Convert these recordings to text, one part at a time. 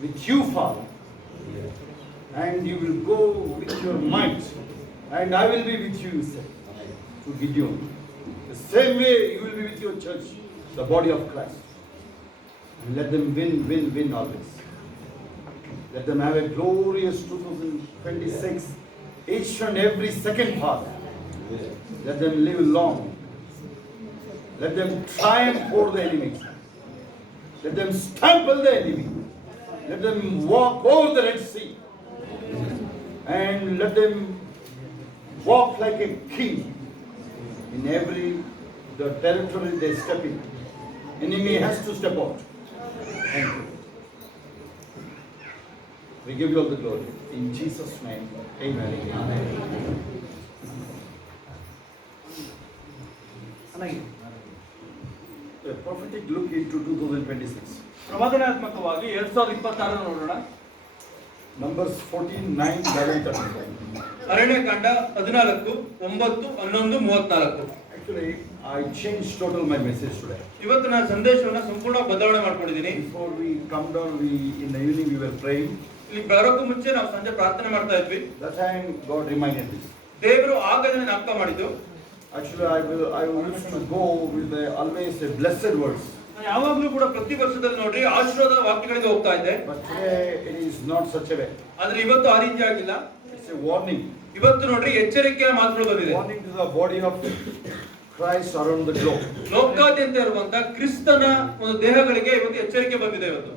with you, Father. And you will go with your might. And I will be with you, you said, to Gideon. The same way you will be with your church, the body of Christ. And let them win always. Let them have a glorious 2026, each and every second, Father. Let them live long. Let them triumph over the enemy. Let them stample the enemy. Let them walk over the Red Sea. And let them walk like a king in every the territory they step in. Enemy has to step out. Thank you. We give you all the glory. In Jesus' name, amen. Amen. A prophetic look into 2026. ಪ್ರವಾದನಾತ್ಮಕವಾಗಿ 2026 ನೋಡೋಣ. Numbers 14, 9, 11, 35. Aranya Kanda 14, 9, 11, 34. Actually, I changed total my message today. ಇವತ್ತು ನಾನು ಸಂದೇಶವನ್ನು ಸಂಪೂರ್ಣ ಬದಲಾವಣೆ ಮಾಡ್ಕೊಂಡಿದ್ದೀನಿ. Before we come down, in the evening we were praying. ಇಲ್ಲಿ ಬರೋಕ್ಕೂ ಮುಂಚೆ ನಾವು ಸಂಜೆ ಪ್ರಾರ್ಥನೆ ಮಾಡ್ತಾ ಇದ್ವಿ. That time God reminded me. ದೇವರು ಆಗಲೇ ಜ್ಞಾಪಕ ಮಾಡಿದ್ದು. Actually, I used to go with always a blessed words. ನಾನು ಯಾವಾಗಲೂ ಕೂಡ ಪ್ರತಿ ವರ್ಷದಲ್ಲಿ ನೋಡ್ರಿ ಆಶೀರ್ವಾದ ವಾಕ್ಯಗಳಿಗೆ ಹೋಗ್ತಾ ಇದ್ದೆ. But today it is not such a way. ಆದ್ರೆ ಇವತ್ತು ಆ ರೀತಿ ಆಗಿಲ್ಲ. It's a warning. ಇವತ್ತು ನೋಡ್ರಿ ಎಚ್ಚರಿಕೆಯ ಮಾತುಗಳು ಬಂದಿದೆ. Warning to the body of Christ around the globe. ಲೋಕಾದ್ಯಂತ ಇರುವಂತ ಕ್ರಿಸ್ತನ ಒಂದು ದೇಹಗಳಿಗೆ ಇವತ್ತು ಎಚ್ಚರಿಕೆ ಬಂದಿದೆ ಇವತ್ತು.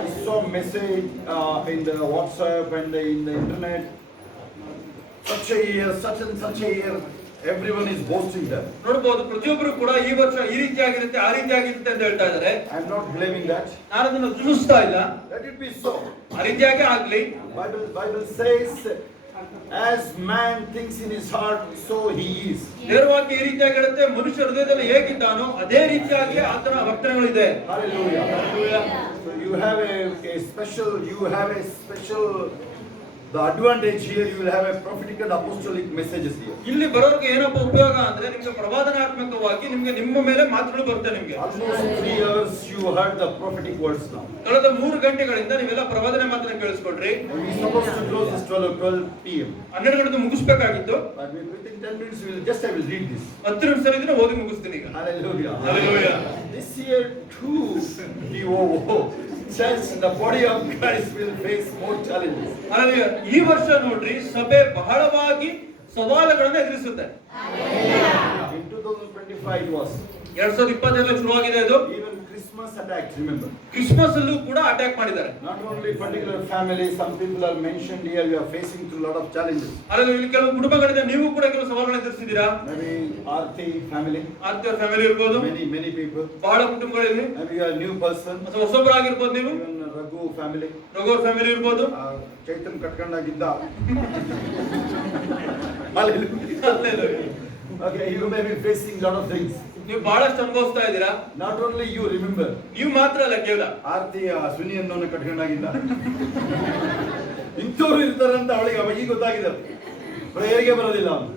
I saw message in the WhatsApp and in the internet. Such a year, such a year. Everyone is boasting that. ನೋಡಬಹುದು ಪ್ರತಿಯೊಬ್ಬರು ಕೂಡ ಈ ವರ್ಷ ಈ ರೀತಿ ಆಗಿರುತ್ತೆ ಆ ರೀತಿ ಆಗಿರುತ್ತೆ ಅಂತ ಹೇಳ್ತಾ ಇದ್ದಾರೆ. I am not blaming that. ನಾನು ಅದನ್ನು ದೂಷಿಸ್ತಾ ಇಲ್ಲ. Let it be so. ಆ ರೀತಿಯಾಗಿ ಆಗ್ಲಿ. Bible says, as man thinks in his heart, so he is. ನೇರವಾಗಿ ಈ ರೀತಿಯಾಗಿ ಹೇಳುತ್ತೆ ಮನುಷ್ಯ ಹೃದಯದಲ್ಲಿ ಹೇಗಿದ್ದಾನೋ ಅದೇ ರೀತಿಯಾಗಿ ಆತನ ವರ್ತನೆಗಳಿದೆ. Hallelujah. So you have a special the advantage here, you will have a prophetic and apostolic messages here. ಇಲ್ಲಿ ಬರೋರಿಗೆ ಏನಪ್ಪ ಉಪಯೋಗ ಅಂದ್ರೆ ನಿಮಗೆ ಪ್ರವಾದನಾತ್ಮಕವಾಗಿ ನಿಮ್ಮ ಮೇಲೆ ಮಾತುಗಳು ಬರುತ್ತೆ ನಿಮಗೆ. Almost 3 hours you heard the prophetic words now. ಕಳೆದ 3 ಗಂಟೆಗಳಿಂದ ನೀವೆಲ್ಲ ಪ್ರವಾದನೆ ಮಾತನ್ನ ಕೇಳಿಸ್ಕೊಂಡ್ರಿ. We supposed to close this 12 p.m. 12 ಗಂಟೆ ಮುಗಿಸಬೇಕಾಗಿತ್ತು. But within 10 minutes I will read this. 10 ನಿಮಿಷದಲ್ಲಿ ಇದನ್ನ ಓದಿ ಮುಗಿಸ್ತೀನಿ ಈಗ. Hallelujah. This year too, church, the body of Christ will face more challenges. Hallelujah. ಈ ವರ್ಷ ನೋಡ್ರಿ ಸಭೆ ಬಹಳವಾಗಿ ಸವಾಲುಗಳನ್ನು ಎದುರಿಸುತ್ತೆ. In 2025 it was. 2022 ಶುರುವಾಗಿದೆ ಅದು. Even Christmas attack, remember. Christmas ಅಲ್ಲೂ ಕೂಡ ಅಟ್ಯಾಕ್ ಮಾಡಿದ್ದಾರೆ. Not only particular family, some people are mentioned here, we are facing through a lot of challenges. ಹಾಗಾದ್ರೆ ಇಲ್ಲಿ ಕೆಲವು ಕುಟುಂಬಗಳಿಂದ ನೀವು ಕೂಡ ಕೆಲವು ಸವಾಲುಗಳನ್ನು ಎದುರಿಸಿದ್ದೀರಾ. Maybe Aarti family. ಆರ್ತಿಯ ಫ್ಯಾಮಿಲಿ ಇರಬಹುದು. Many people. ಬಹಳ ಕುಟುಂಬಗಳಿವೆ. Maybe you are a new person. ಅಥವಾ ಹೊಸಬರಾಗಿರ್ಬೋದು ನೀವು. Even Raghu family. Raghubar family ಇರಬಹುದು. Chaitan ಕಟ್ಕೊಂಡಾಗಿದ್ದ. Hallelujah. Okay, you may be facing lot of things. ನೀವು ಬಹಳಷ್ಟು ಅನುಭವಿಸ್ತಾ ಇದ್ದೀರಾ. Not only you, remember. ನೀವು ಮಾತ್ರ ಅಲ್ಲ ಕೇವಲ ಆರ್ತಿ ಸುನಿ ಅನ್ನೋನ ಕಟ್ಕೊಂಡಾಗಿದ್ದ. ಇಂಥವ್ರು ಇರ್ತಾರೆ ಅಂತ ಅವಳಿಗೆ ಈಗ ಗೊತ್ತಾಗಿದೆ. ಪ್ರೇಯರ್ಗೆ ಬರೋದಿಲ್ಲ ಅವನು.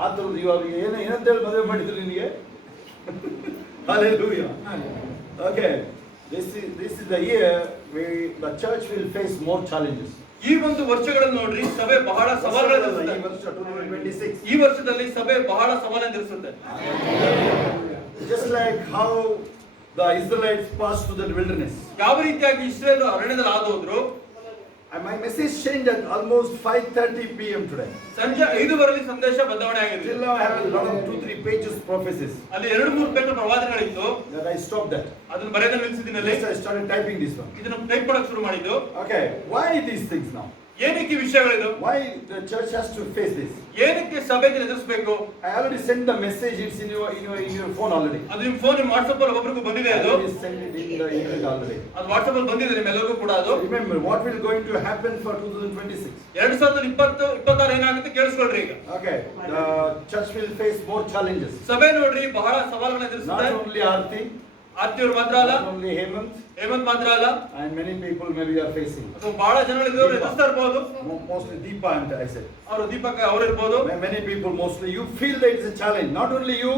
ಆ ಥರದ್ದು ಇವಾಗ ಏನಂತ ಹೇಳಿ ಮದುವೆ ಮಾಡಿದ್ರು ನಿನಗೆ. Hallelujah. Okay, this is the year where the church will face more challenges. ಈ ಒಂದು ವರ್ಷಗಳಲ್ಲಿ ನೋಡ್ರಿ ಸಭೆ ಬಹಳ ಸವಾಲುಗಳನ್ನು ಈ ವರ್ಷ 2026. ಈ ವರ್ಷದಲ್ಲಿ ಸಭೆ ಬಹಳ ಸವಾಲನ್ನು ಎದುರಿಸುತ್ತೆ. Just like how the Israelites passed through the wilderness. ಯಾವ ರೀತಿಯಾಗಿ ಇಸ್ರೇಲ್ ಅರಣ್ಯದಲ್ಲಿ ಹಾದುಹೋದ್ರು. My message changed at almost 5:30 p.m. today. ಸಂಜೆ 5:00 ಸಂದೇಶ ಬದಲಾವಣೆ ಆಗಿದೆ. Till now I have a lot of 2-3 pages prophecies. ಅಲ್ಲಿ 2-3 page ಪ್ರವಾದನೆಗಳಿತ್ತು. That I stopped that. ಅದನ್ನ ಬರೆಯೋದನ್ನ ನಿಲ್ಲಿಸಿದ್ದೀನಿ ಅಲ್ಲಿ. I started typing this one. ಇದನ್ನ ಟೈಪ್ ಮಾಡಕ್ಕೆ ಶುರು ಮಾಡಿದ್ದು. Okay, why these things now? ಏನಕ್ಕೆ ವಿಷಯಗಳಿದು? Why the church has to face this? ಏನಕ್ಕೆ ಸಭೆಗೆ ಎದುರಿಸಬೇಕು? I already sent the message. It's in your phone already. ಅದು ನಿಮ್ಮ ಫೋನ್ ವಾಟ್ಸ್ಆಪ್ ಅಲ್ಲಿ ಒಬ್ಬರಿಗೂ ಬಂದಿದೆ ಅದು. I already sent it in the email already. ಅದು ವಾಟ್ಸ್ಆಪ್ ಅಲ್ಲಿ ಬಂದಿದೆ ನಿಮ್ಮೆಲ್ಲರಿಗೂ ಕೂಡ ಅದು. Remember what will going to happen for 2026. 2026 ಏನಾಗುತ್ತೆ ಕೇಳಿಸ್ಕೊಳ್ರಿ ಈಗ. Okay, the church will face more challenges. ಸಭೆ ನೋಡ್ರಿ ಬಹಳ ಸವಾಲುಗಳನ್ನು ಎದುರಿಸುತ್ತೆ. Not only Aarti, ಆರ್ತಿಯವರು ಮಾತ್ರ ಅಲ್ಲ, not only Hemant, ಹೇಮಂತ್ ಮಾತ್ರ ಅಲ್ಲ, and many people maybe are facing. ಅಥವಾ ಬಹಳ ಜನಗಳು ಇದನ್ನು ಎದುರಿಸ್ತಾ ಇರಬಹುದು. Mostly Deepa and I said. ಅವರು ದೀಪಕ್ ಅವರು ಇರಬಹುದು. Many people mostly you feel that it's a challenge. Not only you,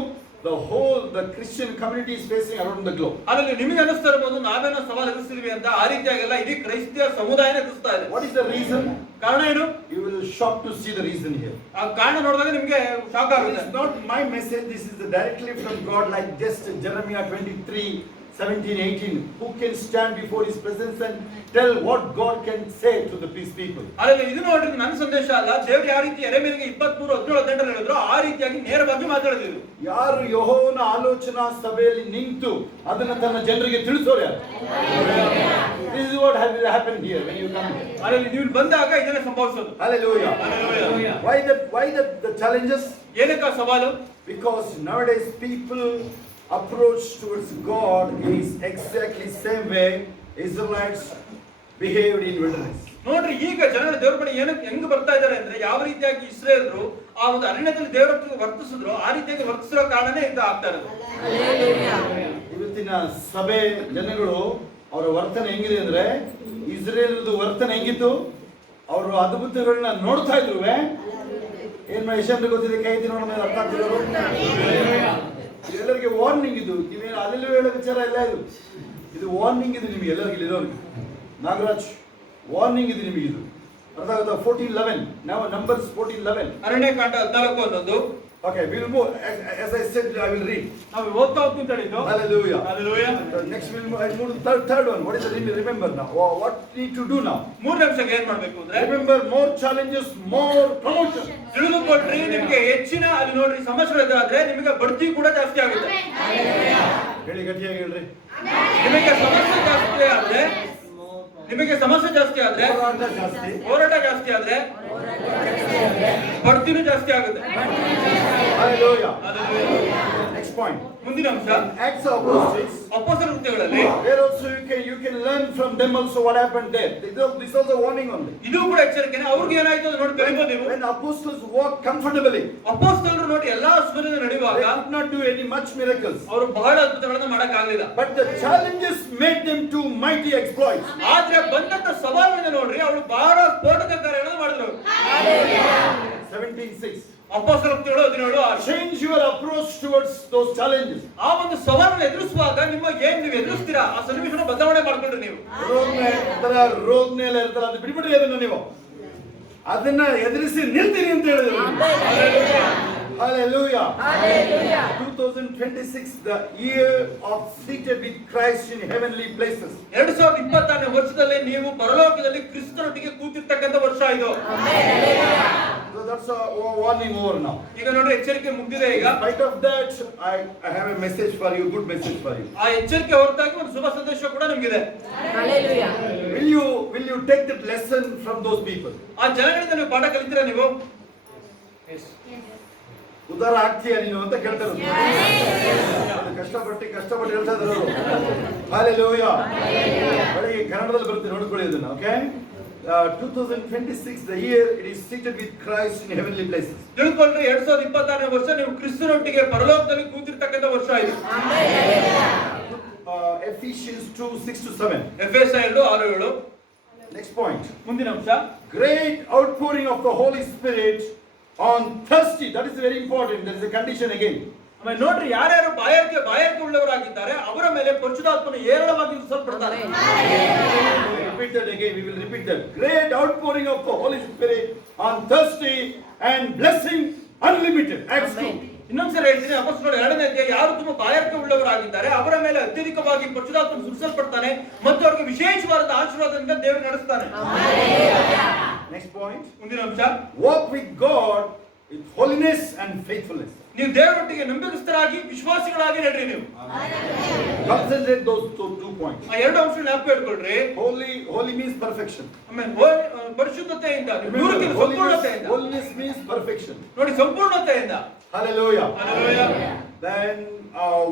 the Christian community is facing around the globe. ಅದರಲ್ಲಿ ನಿಮಗೆ ಅನಿಸ್ತಾ ಇರಬಹುದು ನಾವೇನೋ ಸವಾಲು ಎದುರಿಸ್ತೀವಿ ಅಂತ. ಆ ರೀತಿಯಾಗೆಲ್ಲ ಇಡೀ ಕ್ರೈಸ್ತ ಸಮುದಾಯನೇ ಎದುರಿಸ್ತಾ ಇದೆ. What is the reason? ಕಾರಣ ಏನು? You will shock to see the reason here. ಆ ಕಾರಣ ನೋಡಿದಾಗ ನಿಮಗೆ ಶಾಕ್ ಆಗುತ್ತೆ. It's not my message, this is directly from God, like just Jeremiah 23, 17, 18. Who can stand before his presence and tell what God can say to the peace people? ಅದರಲ್ಲಿ ಇದು ನೋಡ್ರಿ ನನ್ನ ಸಂದೇಶ ಅಲ್ಲ. ದೇವರು ಯಾವ ರೀತಿ ಯೆರೆಮೀಯನಿಗೆ 23:17 ಹೇಳಿದ್ರು ಆ ರೀತಿಯಾಗಿ ನೇರವಾಗಿ ಮಾತಾಡಿದ್ರು. ಯಾರು ಯೆಹೋವನ ಆಲೋಚನಾ ಸಭೆಯಲ್ಲಿ ನಿಂತು ಅದನ್ನ ತನ್ನ ಜನರಿಗೆ ತಿಳಿಸೋರು ಯಾರು? This is what has happened here when you come. ಅದರಲ್ಲಿ ನೀವು ಬಂದಾಗ ಇದನ್ನ ಸಂಭವಿಸೋದು. Hallelujah. Hallelujah. Why the challenges? ಏನಕ್ಕೆ ಸವಾಲು? Because nowadays people approach towards God is exactly same way Israelites behaved in wilderness. ನೋಡ್ರಿ ಈಗ ಜನರು ದೇವರ ಬಳಿ ಏನಕ್ಕೆ ಹೆಂಗ್ ಬರ್ತಾ ಇದ್ದಾರೆ ಅಂದ್ರೆ ಯಾವ ರೀತಿಯಾಗಿ ಇಸ್ರೇಲರು ಆ ಒಂದು ಅರಣ್ಯದಲ್ಲಿ ದೇವರ ಹತ್ರ ವರ್ತಿಸಿದ್ರು ಆ ರೀತಿಯಾಗಿ ವರ್ತಿಸಿರೋ ಕಾರಣನೇ ಇದು ಆಗ್ತಾ ಇರೋದು. ಇವತ್ತಿನ ಸಭೆ ಜನಗಳು ಅವರ ವರ್ತನೆ ಹೆಂಗಿದೆ ಅಂದ್ರೆ ಇಸ್ರೇಲ್ದು ವರ್ತನೆ ಹೆಂಗಿತ್ತು, ಅವರು ಅದ್ಭುತಗಳನ್ನ ನೋಡ್ತಾ ಇದ್ರು. ಏನ್ ಯಶಂತ ಗೊತ್ತಿದೆ, ಕೈ ಎತ್ತಿ ನೋಡೋಣ, ಅರ್ಥ ಆಗ್ತಿರೋರು ಎಲ್ಲರಿಗೆ ವಾರ್ನಿಂಗ್ ಇದು. ನೀವೇನು ಅಲ್ಲೆಲ್ಲೂ ಹೇಳೋ ವಿಚಾರ ಇಲ್ಲ, ಇದು ವಾರ್ನಿಂಗ್ ಇದು ನಿಮಗೆ ಎಲ್ಲರಿಗೆ ಇರೋರಿಗೆ. ನಾಗರಾಜ್, ವಾರ್ನಿಂಗ್ ಇದು ನಿಮಗೆ, ಇದು ಅರ್ಥ ಆಗುತ್ತಾ? 14:11 ನಾವು numbers 14:11 Aranya Kanda 14:11. Okay, we will move. As I said, I will read. ನಾವು ಓದ್ತಾ ಹೋಗ್ತೀವಿ ಅಂತ ಹೇಳಿದ್ದು. Hallelujah. Hallelujah. Next we'll move to third one. What is the name? Remember now. What need to do now? ಮೂರನೇ ಅಂಶಕ್ಕೆ ಏನ್ ಮಾಡ್ಬೇಕು ಅಂದ್ರೆ Remember, more challenges, more promotion. ತಿಳಿದುಕೊಟ್ರಿ ನಿಮಗೆ ಹೆಚ್ಚಿನ ಅಲ್ಲಿ ನೋಡ್ರಿ ಸಮಸ್ಯೆಗಳು ಎದುರಾದ್ರೆ ನಿಮಗೆ ಬಡ್ತಿ ಕೂಡ ಜಾಸ್ತಿ ಆಗುತ್ತೆ. ಹೇಳಿ ಗಟ್ಟಿಯಾಗಿ ಹೇಳ್ರಿ. ನಿಮಗೆ ಸಮಸ್ಯೆ ಜಾಸ್ತಿ ಆದ್ರೆ ಹೋರಾಟ ಜಾಸ್ತಿ ಆದ್ರೆ ಬಡ್ತಿನೂ ಜಾಸ್ತಿ ಆಗುತ್ತೆ. Hallelujah. Next point. ಮುಂದಿನ ಅಂಶ Acts of Apostles. ಅಪೊಸ್ತಲರ ಕೃತ್ಯಗಳಲ್ಲಿ There also you can learn from them also what happened there. This is also warning only. ಇದು ಕೂಡ ಎಚ್ಚರಿಕೆನೆ. ಅವ್ರಿಗೆ ಏನಾಯ್ತು ಅದು ನೋಡಿ ಕಲಿಬಹುದು ನೀವು. When apostles walk comfortably, ಅಪೊಸ್ತಲರು ನೋಡಿ ಎಲ್ಲಾ ಸುಲಭದಿಂದ ನಡೆಯುವಾಗ they could not do any much miracles. ಅವರು ಬಹಳ ಅದ್ಭುತಗಳನ್ನು ಮಾಡಕ್ ಆಗಲಿಲ್ಲ. But the challenges made them to mighty exploits. ಆದ್ರೆ ಬಂದಂತ ಸವಾಲುಗಳನ್ನ ನೋಡ್ರಿ ಅವರು ಬಹಳ ಸ್ಫೋಟಕ ಕಾರ್ಯಗಳನ್ನು ಮಾಡಿದ್ರು. 17:6. ಅಪೊಸ್ತಲರ ಕೃತ್ಯಗಳು 17:6. Change your approach towards those challenges. ಆ ಒಂದು ಸವಾಲನ್ನು ಎದುರಿಸುವಾಗ ಏನ್ ನೀವು ಎದುರಿಸ್ತೀರಾ ಆ ಸನ್ನಿವೇಶನ ಬದಲಾವಣೆ ಮಾಡ್ಕೊಂಡ್ರಿ ನೀವು. ರೋಗ ಮೇಲೆ ಇರ್ತಾರ, ಅದು ಬಿಡ್ಬಿಡ್ರಿ ಅದನ್ನ ನೀವು. ಅದನ್ನ ಎದುರಿಸಿ ನಿಲ್ತೀನಿ ಅಂತ ಹೇಳಿದ್ರು. Hallelujah. Hallelujah. 2026, the year of seated with Christ in heavenly places. 2026ನೇ ವರ್ಷದಲ್ಲಿ ನೀವು ಪರಲೋಕದಲ್ಲಿ ಕ್ರಿಸ್ತನೊಟ್ಟಿಗೆ ಕೂತಿರ್ತಕ್ಕಂತ ವರ್ಷ ಇದು. So that's a warning over now. ಈಗ ನೋಡ್ರಿ ಎಚ್ಚರಿಕೆ ಮುಗಿದಿದೆ ಈಗ. In spite of that, I have a message for you, good message for you. ಆ ಎಚ್ಚರಿಕೆ ಹೊರತಾಗಿ ಒಂದು ಶುಭ ಸಂದೇಶ ಕೂಡ ನಿಮಗಿದೆ. Hallelujah. Will you take that lesson from those people? ಆ ಜನಗಳಿಂದ ನೀವು ಪಾಠ ಕಲಿತೀರಾ ನೀವು? ಉದಾರ ಆಗ್ತೀಯ ನೀನು ಅಂತ ಕೇಳ್ತಾರೆ. ಕಷ್ಟಪಟ್ಟು ಹೇಳ್ತಾ ಇದ್ರು. Hallelujah. ಬೆಳಿಗ್ಗೆ ಕನ್ನಡದಲ್ಲಿ ಬರ್ತೀನಿ, ನೋಡ್ಕೊಳ್ಳಿ ಅದನ್ನ. Okay, 2026, the year it is seated with Christ in heavenly places. ತಿಳ್ಕೊಂಡ್ರೆ 2026ನೇ ವರ್ಷ ನೀವು ಕ್ರಿಸ್ತನೊಟ್ಟಿಗೆ ಪರಲೋಕದಲ್ಲಿ ಕೂತಿರ್ತಕ್ಕಂತ ವರ್ಷ ಇದು. Ephesians 2:6-7. ಎಫೆಸಯ 2:6-7. Next point. ಮುಂದಿನ ಅಂಶ Great outpouring of the Holy Spirit on thirsty. That is very important. There is a condition again. ಆಮೇಲೆ ನೋಡ್ರಿ ಯಾರ್ಯಾರು ಬಾಯಾರಿಕೆ ಉಳ್ಳವರಾಗಿದ್ದಾರೆ ಅವರ ಮೇಲೆ ಪರಿಶುದ್ಧಾತ್ಮನು ಹೇರಳವಾಗಿ ಸುರಿಸಲ್ಪಡ್ತಾರೆ. Repeat that again. We will repeat that. Great outpouring of the Holy Spirit on thirsty and blessing unlimited. Acts 2. ಇನ್ನೊಂದ್ಸಲ ಹೇಳ್ತೀನಿ, ಅಪೊಸ್ತಲರ 2ನೇ ಅಧ್ಯಾಯ. ಯಾರು ತುಂಬಾ ಬಾಯಾರಿಕೆ ಉಳ್ಳವರಾಗಿದ್ದಾರೆ ಅವರ ಮೇಲೆ ಅತ್ಯಧಿಕವಾಗಿ ಪರಿಶುದ್ಧಾತ್ಮನು ಸುರಿಸಲ್ಪಡ್ತಾನೆ ಮತ್ತು ಅವರಿಗೆ ವಿಶೇಷವಾದ ಆಶೀರ್ವಾದದಿಂದ ದೇವರು ನಡೆಸ್ತಾನೆ. Next point. ಮುಂದಿನ ಅಂಶ Walk with God with holiness and faithfulness. ನೀವು ದೇವರೊಟ್ಟಿಗೆ ನಂಬಿಕಸ್ಥರಾಗಿ ವಿಶ್ವಾಸಿಗಳಾಗಿ ನಡ್ರಿ ನೀವು. Concentrate those two points. ಆ ಎರಡು ಅಂಶ ಜ್ಞಾಪಕ ಇಟ್ಕೊಳ್ರಿ. Holy means perfection. ಆಮೇಲೆ ಪರಿಶುದ್ಧತೆಯಿಂದ, ಸಂಪೂರ್ಣತೆಯಿಂದ. Holiness means perfection. ನೋಡಿ, ಸಂಪೂರ್ಣತೆಯಿಂದ. Hallelujah. Hallelujah. Then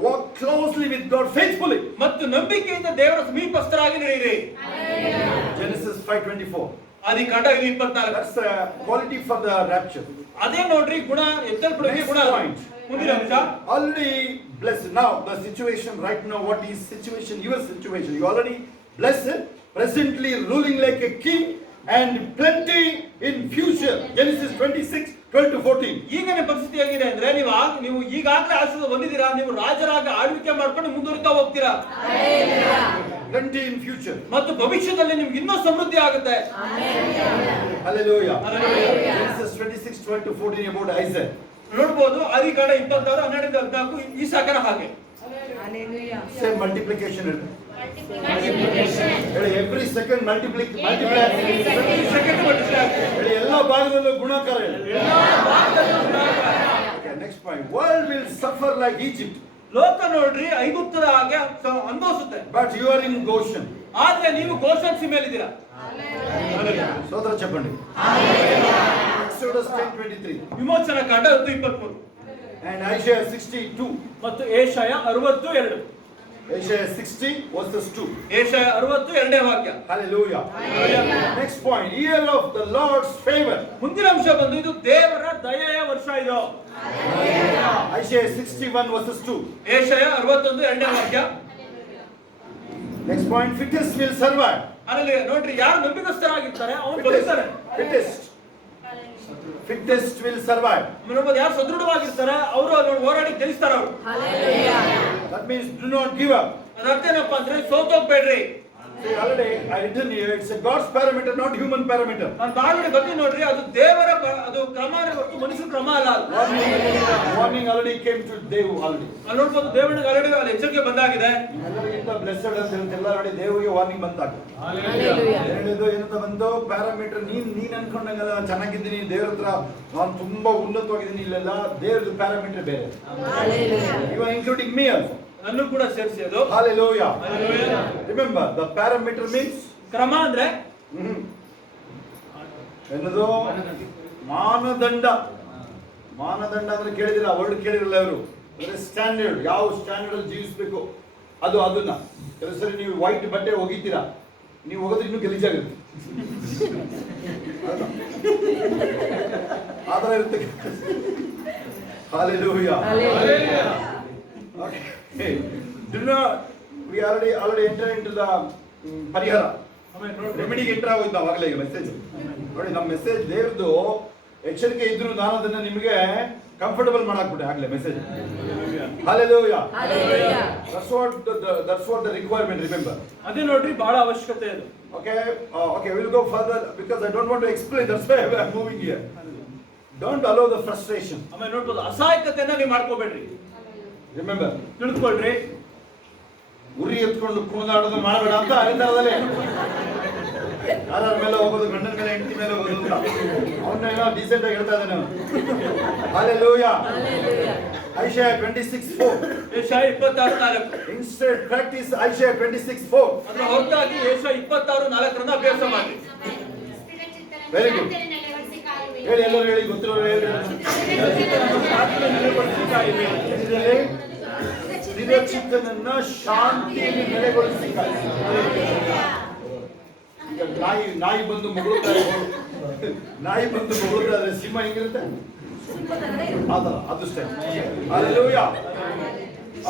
walk closely with God faithfully. ಮತ್ತು ನಂಬಿಕೆಯಿಂದ ದೇವರ ಸಮೀಪಸ್ಥರಾಗಿ ನಡೆಯಿರಿ. Genesis 5:24. ಆದಿಕಾಂಡ 5:24. That's a quality for the rapture. ಅದೇ ನೋಡ್ರಿ ಗುಣ, ಎತ್ತಲ್ಪಡುವಿಕೆ ಗುಣ. ಮುಂದಿನ ಅಂಶ already blessed. Now the situation right now, what is situation? Your situation, you already blessed, presently ruling like a king, and plenty in future. Genesis 26, 12 to 14. ಈಗಿನ ಪರಿಸ್ಥಿತಿ ಹೇಗಿದೆ ಅಂದ್ರೆ ನೀವು ಈಗಾಗಲೇ ಆಶೀರ್ವಾದ ಹೊಂದಿದ್ದೀರಾ, ನೀವು ರಾಜರಾಗ ಆಳ್ವಿಕೆ ಮಾಡ್ಕೊಂಡು ಮುಂದುವರಿತಾ ಹೋಗ್ತೀರಾ. Plenty in future. ಮತ್ತು ಭವಿಷ್ಯದಲ್ಲಿ ನಿಮ್ಗೆ ಇನ್ನೂ ಸಮೃದ್ಧಿ ಆಗುತ್ತೆ. Hallelujah. Genesis 26, 12 to 14 about Isaac. ನೋಡ್ಬೋದು ಆದಿಕಾಂಡ 26 12-14 ಈಸಾಕನ ಹಾಗೆ. Same multiplication. Every second multiply. ಎಲ್ಲ ಭಾಗದಲ್ಲೂ ಗುಣಾಕಾರ. Next point. World will suffer like Egypt. ಲೋಕ ನೋಡ್ರಿ ಐಗುಪ್ತದ ಹಾಗೆ ಅನುಭವಿಸುತ್ತೆ. But you are in Goshen. ಆದ್ರೆ ನೀವು ಗೋಷನ್ ಸೀಮೆಯಲ್ಲಿದ್ದೀರಾ. ಸ್ತೋತ್ರ చెప్పండి. Exodus 10:23. ವಿಮೋಚನಾ ಕಾಂಡ 10:23. And Isaiah 62. ಮತ್ತು ಏಷಯ 62. Isaiah 60 verses 2. ಏಷಯ 60 2ನೇ ವಾಕ್ಯ. Hallelujah. Next point. Year of the Lord's favor. ಮುಂದಿನ ಅಂಶ ಬಂದು ಇದು ದೇವರ ದಯೆಯ ವರ್ಷ ಇದು. Isaiah 61 verses 2. ಏಷಯ 61 2ನೇ ವಾಕ್ಯ. Next point. Fittest will survive. ಅಲ್ಲಿ ನೋಡ್ರಿ ಯಾರು ನಂಬಿಕಸ್ಥರಾಗಿರ್ತಾರೆ ಅವನು ಬದುಕ್ತಾರೆ. Fittest will survive. ನೋಡ್ಬೋದು ಯಾರು ಸದೃಢವಾಗಿರ್ತಾರೆ ಅವರು ಹೋರಾಡಿ ಗೆಲ್ಲಿಸ್ತಾರೆ ಅವರು. That means do not give up. ಅದರ್ಥ ಏನಪ್ಪಾ ಅಂದ್ರೆ ಸೋತೋಗ್ಬೇಡ್ರಿ. See, already I written here, it's a God's parameter, not human parameter. ನಾನು ಬಾಳ್ಗಡೆ ಬಗ್ಗೆ ನೋಡ್ರಿ ಅದು ದೇವರ ಅದು ಕ್ರಮನೇ ಹೊರತು ಮನುಷ್ಯನ ಕ್ರಮ ಅಲ್ಲ. Warning already came to Dev already. ಅಲ್ಲಿ ನೋಡ್ಬೋದು ದೇವರಿಗೆ ಆಲ್ರೆಡಿ ಅಲ್ಲಿ ಎಚ್ಚರಿಕೆ ಬಂದಾಗಿದೆ. ಎಲ್ಲರಿಗಿಂತ ಬ್ಲೆಸ್ಸೆಡ್ ಅಂತ ಹೇಳ್ತಿಲ್ಲ, already ದೇವರಿಗೆ ವಾರ್ನಿಂಗ್ ಬಂತಾಗ. ಹೇಳಿದ್ದು ಏನಂತ ಬಂದು ಪ್ಯಾರಾಮೀಟರ್ ನೀನ್ ಅನ್ಕೊಂಡಂಗಲ್ಲ ಚೆನ್ನಾಗಿದ್ದೀನಿ ದೇವ್ರ ಹತ್ರ ನಾನು ತುಂಬಾ ಉನ್ನತವಾಗಿದ್ದೀನಿ, ಇಲ್ಲೆಲ್ಲ ದೇವ್ರದ್ದು ಪ್ಯಾರಾಮೀಟರ್ ಬೇರೆ. Even including me also. ನನ್ನೂ ಕೂಡ ಸೇರಿಸಿ ಅದು. Hallelujah. Remember, the parameter means ಕ್ರಮ ಅಂದ್ರೆ ಏನದು ಮಾನದಂಡ. ಮಾನದಂಡ ಅಂದ್ರೆ ಕೇಳಿದಿರ, ವರ್ಡ್ ಕೇಳಿರಲ್ಲ ಅವರು. ಅಂದ್ರೆ ಸ್ಟ್ಯಾಂಡರ್ಡ್, ಯಾವ ಸ್ಟ್ಯಾಂಡರ್ಡ್ ಅಲ್ಲಿ ಜೀವಿಸಬೇಕು ಅದನ್ನ. ಕೆಲವು ಸರಿ ನೀವು ವೈಟ್ ಬಟ್ಟೆ ಒಗಿತೀರಾ, ನೀವು ಹೋಗೋದ್ರೆ ಇನ್ನೂ ಗಲೀಜಾಗುತ್ತೆ. ಆ ಥರ ಇರುತ್ತೆ. Hallelujah. Okay. Do not, we already enter into the ಪರಿಹಾರ ರೆಮಿಡಿಗೆ ಎಂಟರ್ ಆಗೋಯ್ತು ಅವಾಗಲೇ. ಈಗ ಮೆಸೇಜ್ ನೋಡಿ, ನಮ್ಮ ಮೆಸೇಜ್ ದೇವ್ರದ್ದು ಎಚ್ಚರಿಕೆ ಇದ್ರು ನಾನು ಅದನ್ನ ನಿಮಗೆ ಕಂಫರ್ಟಬಲ್ ಮಾಡಾಕ್ಬಿಟ್ಟೆ ಆಗ್ಲೇ message. Hallelujah. That's what the requirement, remember. ಅದೇ ನೋಡ್ರಿ ಬಹಳ ಅವಶ್ಯಕತೆ ಇದೆ. Okay, we'll go further because I don't want to explain, that's why I'm moving here. Don't allow the frustration. ಆಮೇಲೆ ನೋಡ್ಬೋದು ಅಸಹಾಯಕತೆಯನ್ನ ನೀವು ಮಾಡ್ಕೋಬೇಡ್ರಿ. Remember, ತಿಳ್ಕೊಳ್ರಿ, ಉರಿ ಎತ್ಕೊಂಡು ಕುಣಿದಾಡೋದು ಮಾಡಬೇಡ ಅಂತ ಅರಿತಾರದಲ್ಲಿ. ಯಾರ ಮೇಲೆ ಹೋಗೋದು, ಗಂಡನ ಮೇಲೆ ಹೆಂಡತಿ ಮೇಲೆ ಹೋಗೋದು ಅಂತ ಅವನ್ನೇನೋ ಡೀಸೆಂಟ್ ಆಗಿ ಹೇಳ್ತಾ ಇದ್ದಾನೆ ಅವನು. Hallelujah. Isaiah 26:4. ಏಷಯ 26:4. Instead practice Isaiah 26:4. ಅದರ ಹೊರತಾಗಿ ಏಷಯ 26:4 ಅಭ್ಯಾಸ ಮಾಡಿ. Very good. ಹೇಳಿ, ಎಲ್ಲರೂ ಹೇಳಿ, ಗೊತ್ತಿರೋರು ಹೇಳಿ. ಸ್ಥಿರಚಿತ್ತನನ್ನ ಶಾಂತಿಯಲ್ಲಿ ನೆಲೆಗೊಳಿಸಿ ಕಾಯಿಸಿ. ಈಗ ನಾಯಿ ಬಂದು ಮಗುಳುತ್ತಾರೆ, ಸಿಂಹ ಹೆಂಗಿರುತ್ತೆ ಆತರ, ಅದು style. Hallelujah.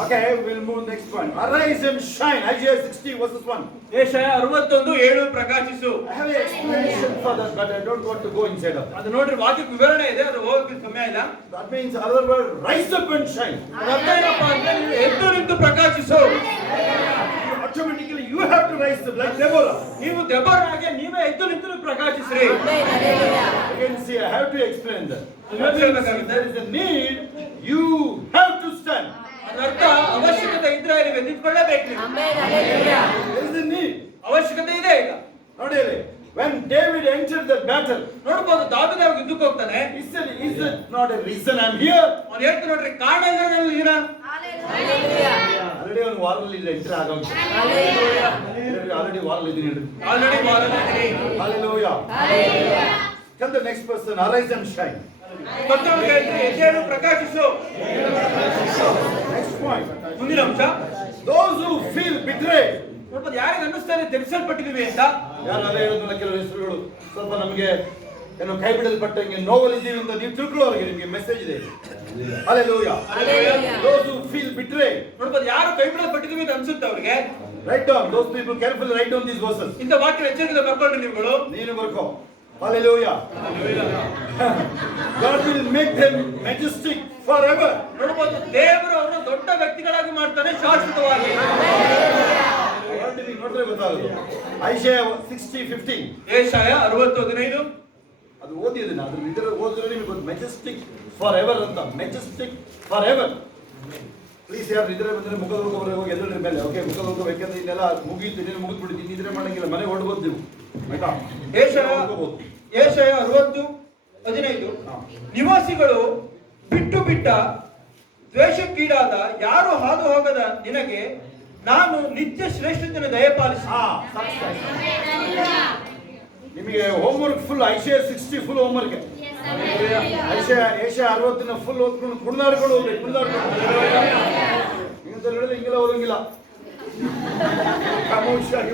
Okay, we'll move next point. Arise and shine. Isaiah 60 verses 1. ಏಷಯ 61:7 ಪ್ರಕಾಶಿಸು. I have an explanation for that, but I don't want to go inside of that. ಅದು ನೋಡ್ರಿ ವಾಕ್ಯಕ್ಕೆ ವಿವರಣೆ ಇದೆ, ಅದು ಹೋಗಕ್ಕೆ ಸಮಯ ಇಲ್ಲ. That means other word, rise up and shine. ಅರ್ಥ ಏನಪ್ಪಾ ಅಂದ್ರೆ ನೀವು ಎದ್ದು ನಿಂತು ಪ್ರಕಾಶಿಸು. Automatically you have to rise up like Deborah. ನೀವು ದೆಬೋರನಾಗೆ ನೀವೇ ಎದ್ದು ನಿಂತು ಪ್ರಕಾಶಿಸ್ರಿ. Again, see, I have to explain that. There is a need, you have to stand. ಅದರ್ಥ ಅವಶ್ಯಕತೆ ಇದ್ರೆ ನೀವು ನಿಂತ್ಕೊಳ್ಳೇಬೇಕು. There is a need. ಅವಶ್ಯಕತೆ ಇದೆ ಈಗ. ನೋಡಿ, when David entered the battle, ನೋಡಬಹುದು ದಾವೀದ ಅವಾಗ ಯುದ್ಧಕ್ಕೆ ಹೋಗ್ತಾನೆ. he said, is it not a reason I'm here? ಅವನು ಹೇಳ್ತಾನೆ ನೋಡ್ರಿ, ಕಾರಣ ಇದೆ ನಾನು ಇದ್ದೀರಾ. ಆಲ್ರೆಡಿ ಅವನು ವಾರಲ್ಲಿ ಇಲ್ಲ, ಎಂಟರ್ ಆಗೋದು. ಆಲ್ರೆಡಿ ವಾರಲ್ಲಿ ಇದ್ದೀನಿ. Hallelujah. Tell the next person, arise and shine. ಎದ್ದೇಳು ಪ್ರಕಾಶಿಸು. Next point. ಮುಂದಿನ ಅಂಶ, those who feel betrayed. ನೋಡ್ಬೋದು ಯಾರಿಗೆ ಅನ್ನಿಸ್ತಾನೆ ತೆರೆಸಲ್ಪಟ್ಟಿದ್ದೀವಿ ಅಂತ. ಯಾರು ಅದೇ ಹೇಳಿದ್ನಲ್ಲ, ಕೆಲವು ಹೆಸರುಗಳು ಸ್ವಲ್ಪ ನಮಗೆ ಏನೋ ಕೈ ಬಿಡಲ್ಪಟ್ಟಂಗೆ ನೋವಲ್ಲಿದ್ದೀವಿ ಅಂತ ನೀವು ತಿಳ್ಕೊಳ್ಳೋರಿಗೆ ನಿಮಗೆ ಮೆಸೇಜ್ ಇದೆ. Hallelujah. Those who feel betrayed. ನೋಡ್ಬೋದು ಯಾರು ಕೈ ಬಿಡಲ್ಪಟ್ಟಿದ್ದೀವಿ ಅಂತ ಅನ್ಸುತ್ತೆ ಅವ್ರಿಗೆ. Write down, those people carefully write down these verses. ಇಂಥ ವಾಕ್ಯ ಎಚ್ಚರಿಕೆ ಬರ್ಕೊಳ್ರಿ ನೀವುಗಳು. ನೀನು ಬರ್ಕೋ. Hallelujah. God will make them majestic forever. ನೋಡಬಹುದು, ದೇವರು ಅವರನ್ನು ದೊಡ್ಡ ವ್ಯಕ್ತಿಗಳಾಗಿ ಮಾಡ್ತಾನೆ, ಶಾಶ್ವತವಾಗಿ. ನೋಡಿದ್ರೆ ಗೊತ್ತಾಗೋದು. ಐಶಾಯ 60:15. ಯೆಶಾಯ 60:15. ಅದು ಓದಿದ್ದೀನಿ, ಅದ್ರ ಇದರ ಓದಿದ್ರೆ ನಿಮಗೆ ಗೊತ್ತು. ಮೆಜೆಸ್ಟಿಕ್ ಫಾರ್ ಎವರ್ ಅಂತ, ಮೆಜೆಸ್ಟಿಕ್ ಫಾರ್ ಎವರ್. ಪ್ಲೀಸ್ ಯಾರು ಇದ್ರೆ ಬಂದರೆ ಮುಖದವರೆಗೆ ಹೋಗಿ ಎದುರ ಮೇಲೆ. ಓಕೆ, ಮುಖದವರೆಗೆ ಬೇಕಂದ್ರೆ ಇನ್ನೆಲ್ಲ ಮುಗಿಯುತ್ತೆ, ಇನ್ನೇನು ಮುಗಿದ್ಬಿಟ್ಟು ಇನ್ನಿದ್ರೆ ಮಾಡಂಗಿಲ್ಲ, ಮನೆಗೆ ಹೊಡ್ಬೋದು ನೀವು. ಆಯ್ತಾ? ಯೆಶಾಯ 60:15. ನಿವಾಸಿಗಳು ಬಿಟ್ಟು ಬಿಟ್ಟ ದ್ವೇಷಕ್ಕೀಡಾದ ಯಾರು ಹಾದು ಹೋಗದ ನಿನಗೆ ನಾನು ನಿತ್ಯ ಶ್ರೇಷ್ಠತೆಯನ್ನು ದಯಪಾಲಿಸಿ. ನಿಮಗೆ ಹೋಮ್ವರ್ಕ್ ಫುಲ್. ಐಶಾಯ 60 ಫುಲ್ ಹೋಮ್ವರ್ಕ್. ಏಷ್ಯಾ 60 ಫುಲ್ ಓದ್ಕೊಂಡು ಕುಣಿದಾಡ್ಕೊಂಡು ಹೋಗ್ಬೇಕು. ಹಿಂಗಂತ ಹೇಳಿದ್ರೆ ಹಿಂಗೆಲ್ಲ ಓದಂಗಿಲ್ಲ. ಖಾಮೋಶಿಯಾಗಿ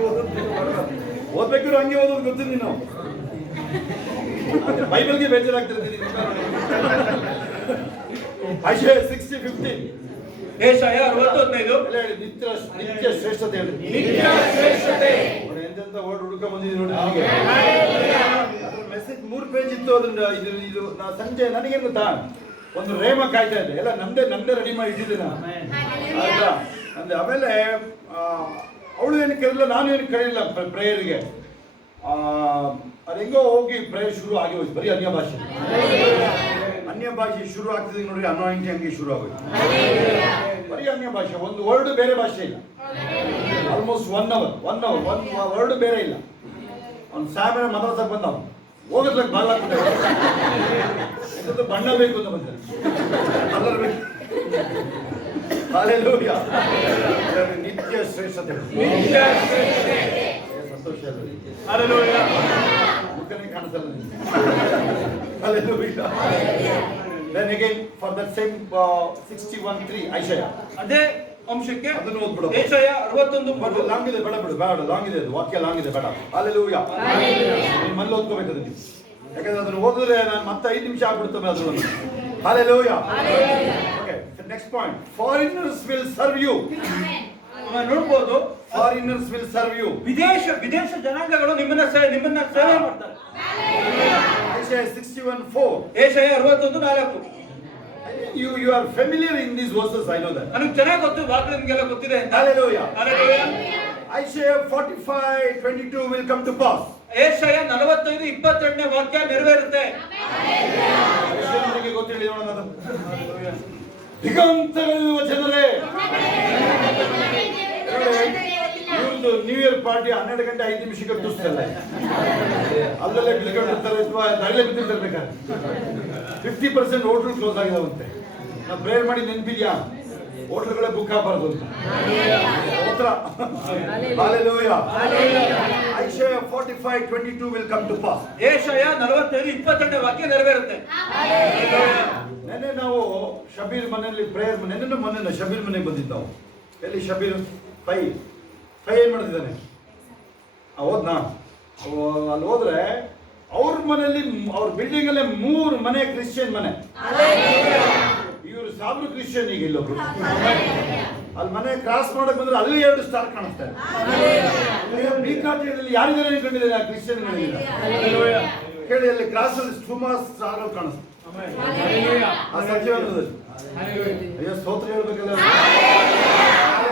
ಓದ್ಬೇಕಿರೋ ಹಂಗೆ ಓದೋದು ಗೊತ್ತಿಲ್ಲ. ನೀನು ಬೈಬಲ್ಗೆ ಬೇಜಾರಾಗ್ತಿರ್ತೀನಿ. ಐಶಾಯ 60:15. ಯೆಶಾಯ 60:15. ನಿತ್ಯ ಶ್ರೇಷ್ಠತೆ ಹೇಳಿ. ಎಂತೆಂತ ವರ್ಡ್ ಹುಡುಕ ಬಂದಿದ್ದೀನಿ ನೋಡಿ. ಅದ್ರ ಮೆಸೇಜ್ 3 ಪೇಜ್ ಇತ್ತು. ಅದನ್ನ ಇದು ನಾ ಸಂಜೆ ನನಗೇನು ಗೊತ್ತಾ, ಒಂದು ರೇಮ ಕಾಯ್ತಾ ಇದ್ದೆ. ಎಲ್ಲ ನಮ್ದೇ ರೆಡಿ ಮಾಡಿ ಇಟ್ಟಿದ್ದೆ ನಾನು. ಆಯ್ತಾ? ಅಂದೆ ಆಮೇಲೆ ಅವಳು ಏನು ಕರೀಲಿಲ್ಲ, ನಾನು ಏನು ಕರೀಲಿಲ್ಲ ಪ್ರೇಯರ್ಗೆ. ಅದು ಹೆಂಗೋ ಹೋಗಿ ಪ್ರೇಯರ್ ಶುರು ಆಗಿ ಹೋಯ್ತು. ಬರೀ ಅನ್ಯ ಭಾಷೆ ಶುರು ಆಗ್ತಿದೆ ನೋಡ್ರಿ. ಅನಾಯಿಂಟಿಂಗ್ ಹಂಗೆ ಶುರು ಆಗೋಯ್ತು. ಬರೀ ಅನ್ಯ ಭಾಷೆ, ಒಂದು ವರ್ಡ್ ಬೇರೆ ಭಾಷೆ ಇಲ್ಲ. ಆಲ್ಮೋಸ್ಟ್ 1 hour ಒಂದು ವರ್ಡ್ ಬೇರೆ ಇಲ್ಲ. ಅವ್ನು ಸಾಯಮೇಲೆ ಮದ್ರಸಕ್ಕೆ ಬಂದ, ಹೋಗತ್ಲಕ್ಕೆ ಬಾಲ್ ಹಾಕ್ಬಿಟ್ಟೆ. ಬಣ್ಣ ಬೇಕು ಅಂತ ಬಂದ, ಕಲರ್ ಬೇಕು. ಹಲ್ಲೆಲೂಯಾ. ನಿತ್ಯ ಶ್ರೇಷ್ಠತೆ. ಸಂತೋಷ. ಹಲ್ಲೆಲೂಯಾ. ಮುಖನೇ ಕಾಣಿಸಲ್ಲ. Hallelujah. Then again for that same 61:3 ಐಶಾಯ. ಅದೇ ಅಂಶಕ್ಕೆ ಅದನ್ನು ಓದ್ಬಿಡು. ಯೆಶಾಯ 61:3. ಲಾಂಗ್ ಇದೆ, ಬೇಡ ಲಾಂಗ್ ಇದೆ. ಅದು ವಾಕ್ಯ ಲಾಂಗ್ ಇದೆ, ಬೇಡ. Hallelujah. ನೀನು ಮನೇಲಿ ಓದ್ಕೋಬೇಕು ಅದನ್ನು. ಯಾಕಂದ್ರೆ ಅದನ್ನು ಓದಿದ್ರೆ ನಾನು ಮತ್ತೆ 5 ನಿಮಿಷ ಆಗ್ಬಿಡ್ತವೆ ಅದನ್ನು. Hallelujah. Okay, the next point. Foreigners will serve you. ನೋಡ್ಬೋದು, Foreigners will serve you. ವಿದೇಶ ಜನಾಂಗಗಳು ನಿಮ್ಮನ್ನ ಸೇವೆ ಮಾಡ್ತಾರೆ. ಐಶಾಯ 61:4. ಯೆಶಾಯ 61:4. You are familiar in these verses, I know that. ನನಗೆ ಚೆನ್ನಾಗಿ ಗೊತ್ತು, ವಾಕ್ಯ ನಿಮಗೆಲ್ಲ ಗೊತ್ತಿದೆ ಅಂತ. Hallelujah. Hallelujah. Isaiah 45:22 will come to pass. ಯೆಶಾಯ 45:22ನೇ ವಾಕ್ಯ ನೆರವೇರುತ್ತೆ. ಯೆಶಾಯನಿಗೆ ಗೊತ್ತಿಲ್ಲ ನೋಡೋಣ. ದಿಗಂತಗಳಿರುವ ಜನರೇ, ಇವ್ರದ್ದು ನ್ಯೂ ಇಯರ್ ಪಾರ್ಟಿ 12 ಗಂಟೆ 5 ನಿಮಿಷಕ್ಕೆ ತುಸ್ತಲ್ಲ. ಅಲ್ಲಲ್ಲೇ ಬಿದ್ಕೊಂಡಿರ್ತಾರೆ ಅಥವಾ ಅಲ್ಲೇ ಬಿದ್ದಿರ್ತಾರೆ. 50% ಹೋಟ್ಲ್ ಕ್ಲೋಸ್ ಆಗಿದಾವಂತೆ. ನಾವು ಪ್ರೇಯರ್ ಮಾಡಿ ನೆನಪಿದ್ಯಾ, ಹೋಟ್ಲ್ಗಳೇ ಬುಕ್ ಆಗಬಾರ್ದು ಅಂತ. Hallelujah. Isaiah 45:22 will come to pass. ಯೆಶಾಯ 45:22ನೇ ವಾಕ್ಯ ನೆರವೇರುತ್ತೆ. ನೆನ್ನೆ ನಾವು ಶಬೀರ್ ಮನೆಯಲ್ಲಿ ಪ್ರೇಯರ್, ಮೊನ್ನೆ ಶಬೀರ್ ಮನೆಗೆ ಬಂದಿದ್ದು ನಾವು. ಎಲ್ಲಿ ಶಬೀರ್ ಫೈ ಏನ್ ಮಾಡ್ತಿದ್ದಾನೆ ಹೋದ್ನಾ? ಅಲ್ಲಿ ಹೋದ್ರೆ ಅವ್ರ ಮನೆಯಲ್ಲಿ, ಅವ್ರ ಬಿಲ್ಡಿಂಗ್ ಅಲ್ಲೇ 3 ಮನೆ ಕ್ರಿಶ್ಚಿಯನ್ ಮನೆ. ಇವರು ಸಾಬ್ರು ಕ್ರಿಶ್ಚಿಯನ್. ಈಗ ಇಲ್ಲೊಬ್ರು ಅಲ್ಲಿ ಮನೆ ಕ್ರಾಸ್ ಮಾಡಕ್ ಬಂದ್ರೆ ಅಲ್ಲಿ 2 ಸ್ಟಾರ್ ಕಾಣಿಸ್ತಾರೆ. ಬೀಕಾಟಿಯಲ್ಲಿ ಯಾರಿಗಾರ ಅನ್ಕೊಂಡಿದ್ದಾರೆ ಆ ಕ್ರಿಶ್ಚಿಯನ್ಗಳಿಲ್ಲ. ಕೇಳಿ, ಅಲ್ಲಿ ಕ್ರಾಸ್ ಅಲ್ಲಿ ಸುಮಾರು ಸ್ಟಾರ್ಗಳು ಕಾಣಿಸ್ತಾರೆ. ಆ ಸತ್ಯವಾದದಲ್ಲಿ ಅಯ್ಯೋ ಸ್ತೋತ್ರ ಹೇಳ್ಬೇಕಲ್ಲ.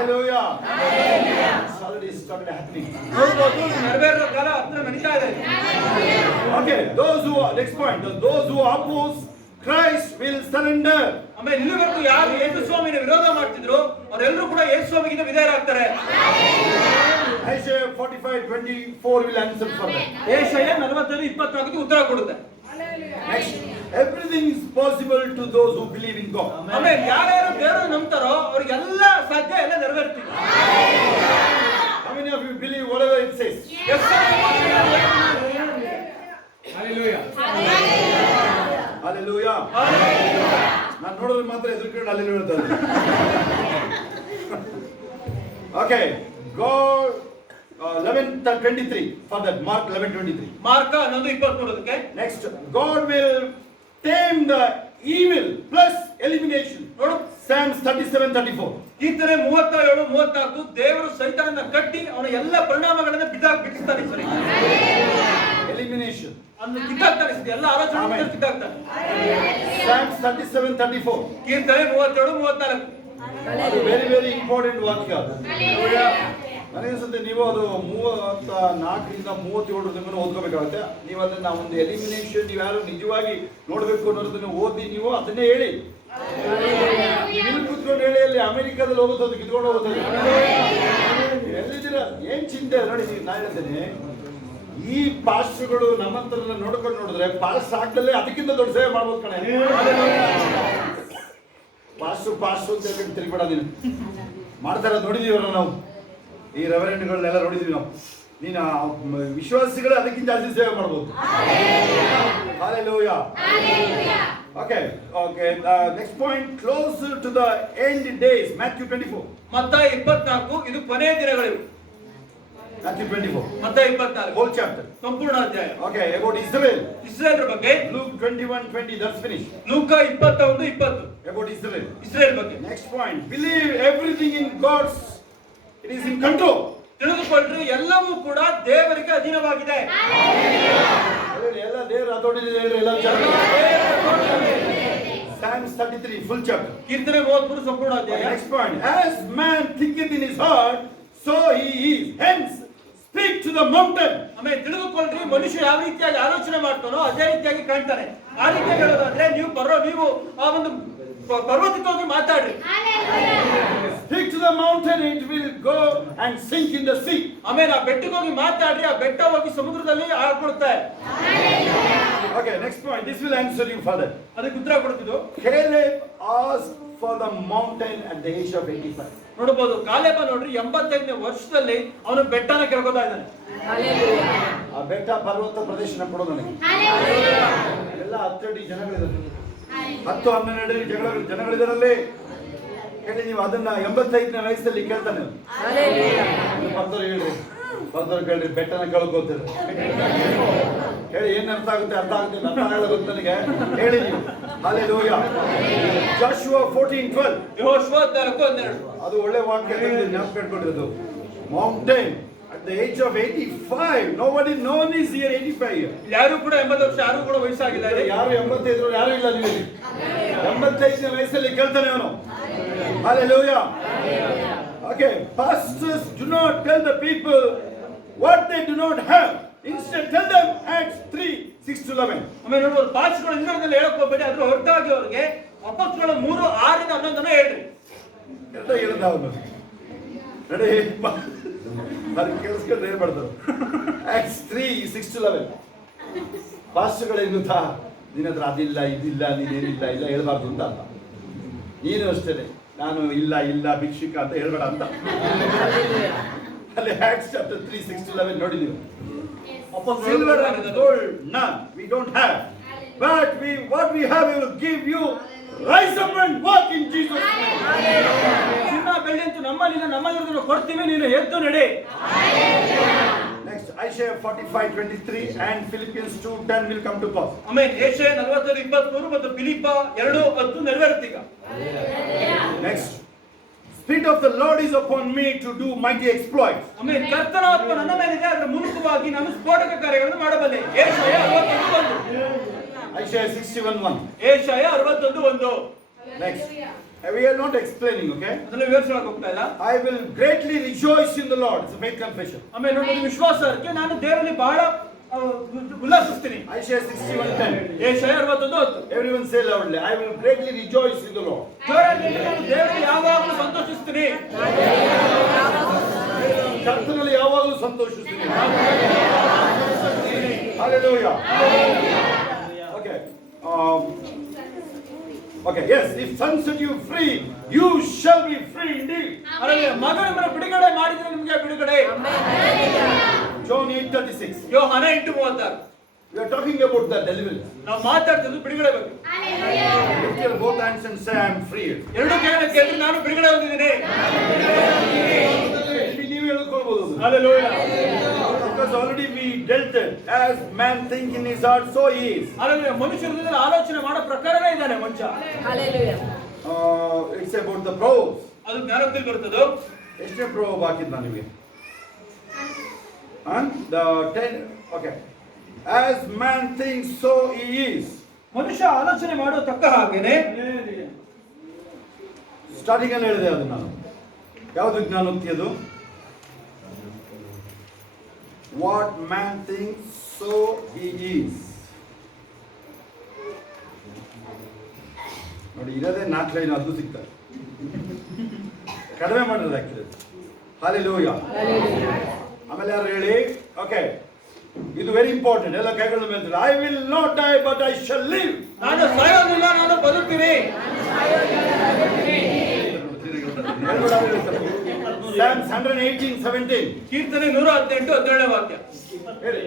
Hallelujah. It's already started happening. ನೋಡ್ಬೋದು, ನೆರವೇರೋ ಕಾಲ ಹತ್ರ ನಡೀತಾ ಇದೆ. Okay, next point, those who oppose Christ will surrender. ಆಮೇಲೆ ಇಲ್ಲಿವರೆಗೂ ಯಾರು ಯೇಸು ಸ್ವಾಮಿನ ವಿರೋಧ ಮಾಡ್ತಿದ್ರು ಅವರೆಲ್ಲರೂ ಕೂಡ ಯೇಸು ಸ್ವಾಮಿಗಿಂತ ವಿಧೇಯರಾಗ್ತಾರೆ. Isaiah 45:24 will answer for that. ಯೆಶಾಯ 45:24ಕ್ಕೆ ಉತ್ತರ ಕೊಡುತ್ತೆ. Next, everything is possible to those who believe in God. ಆಮೇಲೆ ಯಾರ್ಯಾರು ದೇವರನ್ನು ನಂಬ್ತಾರೋ ಅವರಿಗೆಲ್ಲ ಸಾಧ್ಯ, ಎಲ್ಲ ನೆರವೇರ್ತೀವಿ. How many of you believe whatever it says? Hallelujah. Hallelujah. ನಾನು ನೋಡಿದ್ರೆ ಮಾತ್ರ ಎದುರುಕೊಂಡು ಅಲ್ಲಿ ಹೇಳ್ತಾರೆ. Okay, God 11:23 for that. Mark 11:23. ಮಾರ್ಕ 11:23ಕ್ಕೆ. Next, God will tame the evil plus elimination. ನೋಡು, Psalms 37:34. ಕೀರ್ತನೆ 37:34. ದೇವರು ಸೈತಾನನ ಕಟ್ಟಿ ಅವನ ಎಲ್ಲ ಪರಿಣಾಮಗಳನ್ನು ಬಿಡಿಸ್ತಾನೆ. ಸರಿ, ಎಲಿಮಿನೇಷನ್ ಅದನ್ನ ಕಿತ್ತಾಕ್ತಾನೆ, ಎಲ್ಲ ಆಲೋಚನೆ ಕಿತ್ತಾಕ್ತಾನೆ. Psalms 37:34. ಕೀರ್ತನೆ 37-34. ಅದು ವೆರಿ ವೆರಿ ಇಂಪಾರ್ಟೆಂಟ್ ವಾಕ್ಯ. ನನಗನ್ಸುತ್ತೆ ನೀವು ಅದು 34ರಿಂದ 37 ತನಕ ಓದ್ಕೋಬೇಕಾಗುತ್ತೆ. ನೀವು ಅದನ್ನ ಒಂದು ಎಲಿಮಿನೇಷನ್ ನೀವು ಯಾರು ನಿಜವಾಗಿ ನೋಡ್ಬೇಕು ಅನ್ನೋದನ್ನ ಓದಿ ನೀವು ಅದನ್ನೇ ಹೇಳಿ. ಇಲ್ಲಿ ಕೂತ್ಕೊಂಡು ಹೇಳಿ, ಅಲ್ಲಿ ಅಮೆರಿಕಾದಲ್ಲಿ ಹೋಗುತ್ತದೆ, ಕಿತ್ಕೊಂಡು ಹೋಗುತ್ತದೆ. ಎಲ್ಲಿದ್ದೀರಾ? ಏನ್ ಚಿಂತೆ ನೋಡಿ. ನಾ ಹೇಳ್ತೇನೆ, ಈ ಪಾಸ್ಟ್ರುಗಳು ನಮ್ಮಂತರ ನೋಡ್ಕೊಂಡು ನೋಡಿದ್ರೆ ಪಾಸ್ ಆಗ್ದಲ್ಲೇ ಅದಕ್ಕಿಂತ ದೊಡ್ಡ ಸೇವೆ ಮಾಡ್ಬೋದು ಕಣೆ. ಪಾಸ್ಟು ಅಂತ ಹೇಳ್ಬಿಟ್ಟು ತಿರುಗಿಬೇಡ ನೀನು. ಮಾಡ್ತಾರ ನೋಡಿದೀವಲ್ಲ ನಾವು, ಈ ರೆವರೆಂಡ್ಗಳನ್ನೆಲ್ಲ ನೋಡಿದೀವಿ ನಾವು. ನೀನು ವಿಶ್ವಾಸಿಗಳು ಅದಕ್ಕಿಂತ ಜಾಸ್ತಿ ಸೇವೆ ಮಾಡ್ಬೋದು. Hallelujah. Okay. Next point, closer to the end days. Matthew 24. ಮತ್ತಾಯ 24 ಇದು ಕೊನೆಯ ದಿನಗಳಿವು. Matthew 24. ಮತ್ತಾಯ 24 whole chapter. ಸಂಪೂರ್ಣ ಅಧ್ಯಾಯ. Okay, about Israel. ಇಸ್ರೇಲ್ ಬಗ್ಗೆ. Luke 21:20. That's finished. ಲೂಕ 21:20 about Israel. Israel ಬಗ್ಗೆ. Next point, believe everything in God's. It is in control. ತಿಳಿದುಕೊಳ್ಳ್ರಿ, ಎಲ್ಲವೂ ಕೂಡ ದೇವರಿಗೆ ಅಧೀನವಾಗಿದೆ. ಎಲ್ಲ ದೇವರ ಹತೋಟಿಯಲ್ಲಿ ಹೇಳ್ರಿ, ಎಲ್ಲ Psalms 33 full chapter. ಕೀರ್ತನೆ 33 ಸಂಪೂರ್ಣ ಅಧ್ಯಾಯ. Next point, as man thinketh in his heart, so he is. Hence speak to the mountain. ಆಮೇಲೆ ತಿಳಿದುಕೊಳ್ಳ್ರಿ, ಮನುಷ್ಯ ಯಾವ ರೀತಿಯಾಗಿ ಆಲೋಚನೆ ಮಾಡ್ತಾನೋ ಅದೇ ರೀತಿಯಾಗಿ ಕಾಣ್ತಾನೆ. ಆ ರೀತಿಯಾಗಿ ಹೇಳೋದಾದ್ರೆ ನೀವು ಆ ಒಂದು ಪರ್ವತಕ್ಕೆ ಹೋಗಿ ಮಾತಾಡ್ರಿ. Speak to the mountain, it will go and sink in the sea. ಆಮೇಲೆ ಆ ಬೆಟ್ಟಕ್ಕೆ ಹೋಗಿ ಮಾತಾಡ್ರಿ, ಆ ಬೆಟ್ಟ ಹೋಗಿ ಸಮುದ್ರದಲ್ಲಿ ಆಳ್ಕೊಳುತ್ತೆ. Okay, next point, this will answer you further. ಅದಕ್ಕೆ ಉತ್ತರ ಕೊಡ್ತಿದ್ದು. Caleb asked for the mountain at the age of 85. ನೋಡಬಹುದು, ಕಾಲೇಬ ನೋಡ್ರಿ 85ನೇ ವರ್ಷದಲ್ಲಿ ಅವನು ಬೆಟ್ಟನ ಕೇಳ್ಕೊತಾ ಇದ್ದಾನೆ. ಆ ಬೆಟ್ಟ ಪರ್ವತ ಪ್ರದೇಶನ ಕೊಡೋ ನನಗೆ. ಎಲ್ಲ 10 ಜನಗಳಿದ್ದಾರೆ, 10-12 ಜನಗಳಿದಾರಲ್ಲಿ. ಹೇಳಿ ನೀವು ಅದನ್ನ 85ನೇ ವಯಸ್ಸಲ್ಲಿ ಕೇಳ್ತಾನೆ. ಬರ್ದವ್ರು ಹೇಳ್ರಿ, ಬರ್ದವ್ರು ಕೇಳ್ರಿ, ಬೆಟ್ಟನ ಕಳ್ಕೋತೀರಿ ಹೇಳಿ. ಏನ್ ಅರ್ಥ ಆಗುತ್ತೆ? ಅರ್ಥ ಆಗಲ್ಲ ನನಗೆ. ಹೇಳಿ ನೀವು. Hallelujah. Joshua 14:12. ಯೆಹೋಶುವ 14:12. ಅದು ಒಳ್ಳೆ ವಾಕ್ಯ, ಜ್ಞಾಪಕ ಇಟ್ಕೊಂಡಿರೋದು. Mountain at the age of 85. Nobody known is here 85. ಯಾರು ಕೂಡ 80 ವರ್ಷ ಯಾರು ಕೂಡ ವಯಸ್ಸಾಗಿಲ್ಲ. ಯಾರು 85 ಯಾರು ಇಲ್ಲ. ನೀವು 85ನೇ ವಯಸ್ಸಲ್ಲಿ ಕೇಳ್ತಾನೆ ಅವನು. Hallelujah. Okay, pastors do not tell the people what they do not have. Instead tell them Acts 3:6-11. ಆಮೇಲೆ ನೋಡ್ಬೋದು, ಪಾಸ್ಟರ್ಗಳು ಇನ್ನೊಂದನ್ನ ಹೇಳಕ್ ಹೋಗ್ಬೇಡಿ, ಅದ್ರ ಹೊರತಾಗಿ ಅವ್ರಿಗೆ ಅಪೊಸ್ತಲರ 3:6-11 ಹೇಳ್ರಿ. ಎಲ್ಲ ಹೇಳ್ದ ಅವನು. ರೆಡಿ ಅದು ಕೇಳಿಸ್ಕೊಂಡು ಏನ್ ಮಾಡ್ತಾರೆ? Acts 3:6-11. ಪಾಸ್ಟರ್ಗಳು ಏನು ಗೊತ್ತಾ? ನಿನ್ನ ಹತ್ರ ಅದಿಲ್ಲ, ಇದಿಲ್ಲ, ನೀನೇನಿಲ್ಲ, ಇಲ್ಲ ಹೇಳ್ಬಾರ್ದು ಅಂತ ಅರ್ಥ. ನೀನು ಅಷ್ಟೇ, ನಾನು ಇಲ್ಲ ಭಿಕ್ಷುಕ ಅಂತ ಹೇಳ್ಬೇಡ ಅಂತ. ಅಲ್ಲಿ Acts chapter 3:6-11 ನೋಡಿ ನೀವು. Silver and gold none we don't have, but what we have we will give you. Rise up and walk in Jesus name. ಚಿನ್ನ ಬೆಳ್ಳಿ ಅಂತೂ ನಮ್ಮಲ್ಲಿರೋದನ್ನು ಕೊಡ್ತೀವಿ, ನೀನು ಎದ್ದು ನಡೆ. Next, Isaiah 45:23 and Philippians 2:10 will come to pass. ಆಮೇಲೆ ಯೆಶಾಯ 45:23 ಮತ್ತು ಫಿಲಿಪ್ಪ 2:10 ನೆರವೇರುತ್ತೀಗ. Next, Spirit of the Lord is upon me to do mighty exploits. ಆಮೇಲೆ ಕರ್ತನ ಆತ್ಮ ನನ್ನ ಮೇಲಿದೆ, ಅದರ ಮೂಲಕವಾಗಿ ನಾನು ಸ್ಫೋಟಕ ಕಾರ್ಯಗಳನ್ನು ಮಾಡಬಲ್ಲೆ. ಯೆಶಾಯ 61:1. Isaiah 61:1. Jeshaiah 61:1. Next, we are not explaining, okay? ಅದನ್ನ ವಿವರಿಸೋಕೆ ಹೋಗ್ತಾ ಇಲ್ಲ. I will greatly rejoice in the Lord. It's a faith confession. ಆಮೇಲೆ ನೋಡಿ, ವಿಶ್ವಾಸಕ್ಕೆ ನಾನು ದೇವರಲ್ಲಿ ಬಹಳ ಉಲ್ಲಾಸಿಸ್ತೀನಿ. Isaiah 61:10. Jeshaiah 61:10. Everyone say loudly, I will greatly rejoice in the Lord. ಜೋರಾಗಿ ನಾನು ದೇವರಲ್ಲಿ ಯಾವಾಗಲೂ ಸಂತೋಷಿಸ್ತೀನಿ. ಕರ್ತನಲ್ಲಿ ಯಾವಾಗಲೂ ಸಂತೋಷಿಸ್ತೀನಿ. Hallelujah. Okay, yes, if son set you free, you shall be free indeed. ಮಗನ ಬಿಡುಗಡೆ ಮಾಡಿದ್ರೆ ನಿಮಗೆ ಬಿಡುಗಡೆ. John 8:36. ಯೋಹಾನ 8:36. We are talking about the deliverance. ನಾವು ಮಾತಾಡ್ತಿದ್ದು ಬಿಡುಗಡೆ ಬಗ್ಗೆ. Lift your both hands and say, I am free. ಎರಡು ಕೈಗಳನ್ನು ಕೇಳಿದ್ರೆ ನಾನು ಬಿಡುಗಡೆ ಹೊಂದಿದ್ದೀನಿ. ನೀವು ಹೇಳ್ಕೊಳ್ಬಹುದು. Hallelujah. Because already we dealt it. As man think in his heart, so he is. Hallelujah. ಮನುಷ್ಯರಲ್ಲಿ ಆಲೋಚನೆ ಮಾಡೋ ಪ್ರಕಾರನೇ ಇದ್ದಾನೆ ಮನುಷ್ಯ. Hallelujah. It's about the proverbs. ಅದು ಜ್ಞಾನದಲ್ಲಿ ಬರ್ತದೆ. ಎಷ್ಟೇ proverb ಹಾಕಿದ್ ನಾನು ನಿಮಗೆ? The 10. Okay. As man thinks, so he is. ಮನುಷ್ಯ ಆಲೋಚನೆ ಮಾಡುವ ತಕ್ಕ ಹಾಗೇನೆ. ಸ್ಟಾರ್ಟಿಂಗ್ ಅಲ್ಲಿ ಹೇಳಿದೆ ಅದು ನಾನು. ಯಾವುದು ಜ್ಞಾನೋಕ್ತಿ ಅದು? What man thinks, so he is. ನೋಡಿ, ಇರೋದೇ 4 ಲೈನ್, ಅದು ಸಿಗ್ತಾರೆ. ಕಡಿಮೆ ಮಾಡಿರೋದು ಆಕ್ಚುಲಿ. ಹಾಲೆಲೂಯಾ. ಆಮೇಲೆ ಯಾರು ಹೇಳಿ? ಓಕೆ, ಇದು ವೆರಿ ಇಂಪಾರ್ಟೆಂಟ್. ಎಲ್ಲ ಕೈಗಳ ಮೇಲೆ, I will not die but I shall live. ನಾನು ಸಾಯೋದಿಲ್ಲ, ನಾನು ಬದುಕ್ತೀನಿ. Psalms 118:17. ಕೀರ್ತನೆ 118:17 ವಾಕ್ಯ. ಹೇಳಿ.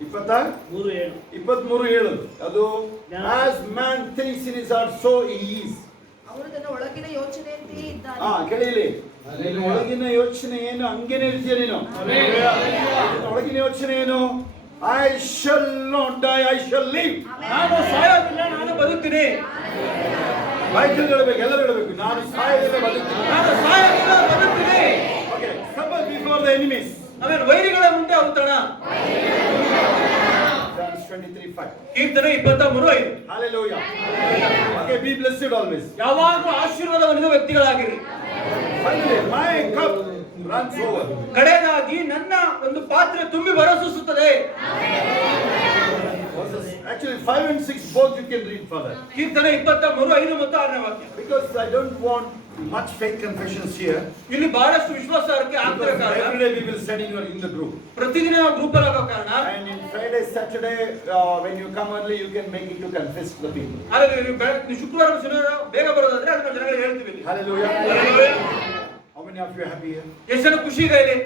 23:7 ಅದು as man thinks in his heart, so he is. ಅವರು ತನ್ನ ಒಳಗಿನ ಯೋಚನೆಯಂತೆಯೇ ಇದ್ದಾನೆ. ಕೇಳಿಲಿ, ನೀನು ಒಳಗಿನ ಯೋಚನೆ ಏನು ಹಂಗೇನೆ ಇರ್ತೀಯ ನೀನು. ಒಳಗಿನ ಯೋಚನೆ ಏನು? I shall not die, I shall live. ನಾನು ಸಾಯೋದಿಲ್ಲ, ನಾನು ಬದುಕ್ತೀನಿ. ಬೈಬಲ್ ಹೇಳಬೇಕು, ಎಲ್ಲರೂ ಹೇಳಬೇಕು, ನಾನು ಸಾಯೋದಿಲ್ಲ, ಬದುಕ್ತೀನಿ. ನಾನು ಸಾಯೋದಿಲ್ಲ, ಬದುಕ್ತೀನಿ. Okay, suffer before the enemies. ಆಮೇಲೆ ವೈರಿಗಳ ಮುಂದೆ ಔತಣ. Psalms 23:5. ಕೀರ್ತನೆ 23:5. Hallelujah. Okay, be blessed always. ಯಾವಾಗಲೂ ಆಶೀರ್ವಾದ ಹೊಂದಿದ ವ್ಯಕ್ತಿಗಳಾಗಿರಿ. Finally, my cup runs over. ಕಡೆಯದಾಗಿ ನನ್ನ ಒಂದು ಪಾತ್ರೆ ತುಂಬಿ ಬರಸೂಸುತ್ತದೆ. Actually 5 and 6 both you can read further. ಕೀರ್ತನೆ 23:5 ಮತ್ತು 6ನೇ ವಾಕ್ಯ. Because I don't want much fake confessions here. ಇಲ್ಲಿ ಬಹಳಷ್ಟು ವಿಶ್ವಾಸಾರ್ಹತೆ ಆಗ್ತಿರೋ ಕಾರಣ Every day we will study in the group. ಪ್ರತಿದಿನ ನಾವು ಗ್ರೂಪ್ ಅಲ್ಲಿ ಆಗೋ ಕಾರಣ And in Friday, Saturday, when you come early, you can make it to confess to the people. ಹಾಗಾಗಿ ನೀವು ಶುಕ್ರವಾರ ಶನಿವಾರ ಬೇಗ ಬರೋದಾದ್ರೆ ಅದನ್ನ ಜನಗಳಿಗೆ ಹೇಳ್ತೀವಿ ಇಲ್ಲಿ. Hallelujah. Hallelujah. How many of you are happy here? ಎಷ್ಟು ಜನ ಖುಷಿ ಇದೆ ಇಲ್ಲಿ?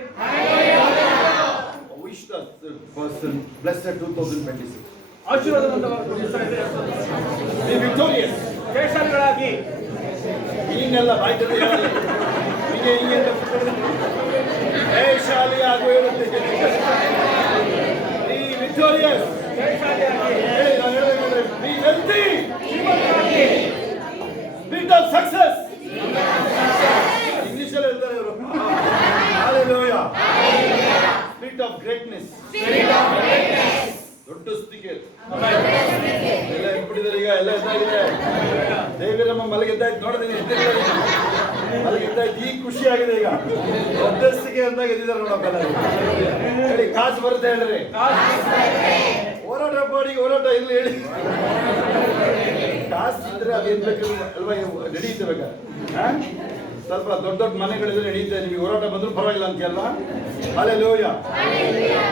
Wish the person blessed 2026. ಆಶೀರ್ವಾದವಂತ Be victorious. ಜಯಶಾಲಿಗಳಾಗಿ ಹಿಂಗೆಲ್ಲ ಬಾಯ್ತದೆ ಹೇಳಿ. ಹಿಂಗೆ ಜಯಶಾಲಿ ಆಗು ಹೇಳುತ್ತೆ. Be victorious. ಜಯಶಾಲಿಯಾಗಿ ಹೇಳಿ, ನಾನು ಹೇಳಬೇಕಂದ್ರೆ be healthy. Spirit of success. English ಅಲ್ಲಿ ಹೇಳ್ತಾರೆ ಇವರು. Hallelujah. Spirit of greatness. ದೊಡ್ಡ ಸ್ಥಿತಿಗೆ ಎಲ್ಲ ಎಬ್ಬಿಟ್ಟಿದ್ದಾರೆ ಈಗ, ಎಲ್ಲ ಎದ್ದಾಗಿದೆ. ದೇವಿರಮ್ಮ ಮಲಗಿದ್ದಾಯ್ತು ನೋಡಿದೀನಿ, ಮಲಗಿದ್ದಾಯ್ತು, ಈಗ ಖುಷಿ ಆಗಿದೆ ಈಗ. ದೊಡ್ಡ ಸ್ಥಿತಿಗೆ ಅಂದಾಗ ಎದ್ದಿದ್ದಾರೆ ನೋಡಪ್ಪಲ್ಲ. ಹೇಳಿ, ಕಾಸು ಬರುತ್ತೆ ಹೇಳ್ರಿ. ಹೋರಾಟ ಬಾಡಿಗೆ ಹೋರಾಟ ಇರ್ಲಿ ಹೇಳಿ. ಕಾಸು ಇದ್ರೆ ಅದೇನ್ ಬೇಕು ಅಲ್ವಾ, ನಡೆಯುತ್ತೆ ಬೇಕಾದ್ರೆ. ಸ್ವಲ್ಪ ದೊಡ್ಡ ದೊಡ್ಡ ಮನೆಗಳಿದ್ರೆ ನಡೀತೆ, ನಿಮಗೆ ಹೋರಾಟ ಬಂದ್ರು ಪರವಾಗಿಲ್ಲ ಅಂತೀಯಲ್ಲ. ಹಲ್ಲೆಲೂಯಾ.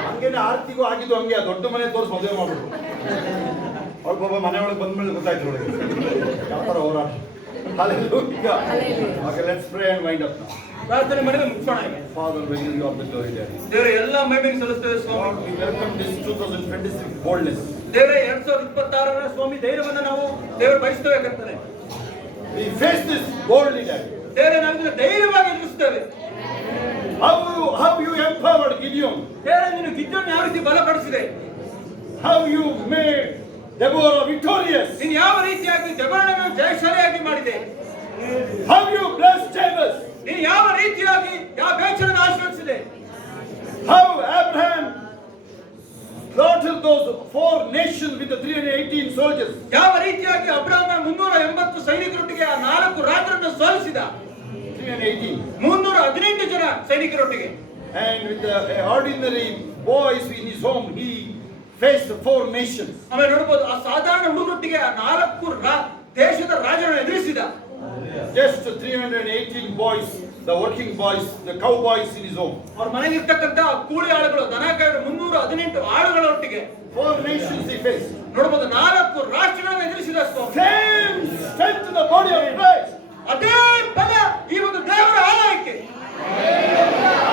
ಹಂಗೇನೆ ಆರ್ತಿಗೂ ಆಗಿದ್ದು ಹಂಗೆ, ದೊಡ್ಡ ಮನೆ ತೋರಿಸಿ ಮದುವೆ ಮಾಡ್ಬಿಟ್ರು. ಒಬ್ಬ ಮನೆ ಒಳಗೆ ಬಂದ್ಮೇಲೆ ಗೊತ್ತಾಯ್ತು ಒಳಗೆ ಯಾವ ತರ ಹೋರಾಟ. Hallelujah. Okay, let's pray and wind up now. ಪ್ರಾರ್ಥನೆ ಮಾಡಿದ್ರೆ ಮುಗಿಸೋಣ ಈಗ. Father, we give you all the glory, Daddy. ದೇವರೇ ಎಲ್ಲ ಮಹಿಮೆಯನ್ನು ಸಲ್ಲಿಸ್ತೇವೆ ಸ್ವಾಮಿ. Lord, we welcome this 2026 boldness. ದೇವರೇ 2026ರ ಸ್ವಾಮಿ ಧೈರ್ಯವನ್ನು ನಾವು ದೇವರು ಬಯಸ್ತೇವೆ ಕರ್ತನೆ. We face this boldly, Daddy. ದೇವರೇ ನಾವು ಇದನ್ನು ಧೈರ್ಯವಾಗಿ ಎದುರಿಸ್ತೇವೆ. How you empowered Gideon. ದೇವರೇ ನೀನು ಗಿದ್ಯೋನ್ ಯಾವ ರೀತಿ ಬಲಪಡಿಸಿದೆ. How you made Deborah victorious. ನೀನು ಯಾವ ರೀತಿಯಾಗಿ ದೆಬೋರಳನ್ನು ಜಯಶಾಲಿಯಾಗಿ ಮಾಡಿದೆ. How you blessed Jabez. ನೀನು ಯಾವ ರೀತಿಯಾಗಿ ಯಾವ ಬೇಚರನ್ನು ಆಶೀರ್ವದಿಸಿದೆ. How Abraham slaughtered those 4 nations with the 318 soldiers. ಯಾವ ರೀತಿಯಾಗಿ ಅಬ್ರಹಾಮ 380 ಸೈನಿಕರೊಟ್ಟಿಗೆ ಆ 4 ರಾಜರನ್ನು ಸೋಲಿಸಿದ. 318. 318 ಜನ ಸೈನಿಕರೊಟ್ಟಿಗೆ. And with the ordinary boys in his home, he faced 4 nations. ಆಮೇಲೆ ನೋಡಬಹುದು, ಆ ಸಾಧಾರಣ ಹುಡುಗರೊಟ್ಟಿಗೆ ಆ 4 ದೇಶದ ರಾಜರನ್ನು ಎದುರಿಸಿದ. Just 318 boys, the working boys, the cowboys in his home. ಅವ್ರ ಮನೆಗೆ ಇರ್ತಕ್ಕಂತ ಕೂಲಿ ಆಳುಗಳು, ದನಗಾಯರು 318 ಆಳುಗಳೊಟ್ಟಿಗೆ 4 nations he faced. ನೋಡಬಹುದು, 4 ರಾಷ್ಟ್ರಗಳನ್ನು ಎದುರಿಸಿದ. Same strength in the body of Christ. ಅದೇ ಬಲ ಈ ಒಂದು ದೇವರ ಆಲಯಕ್ಕೆ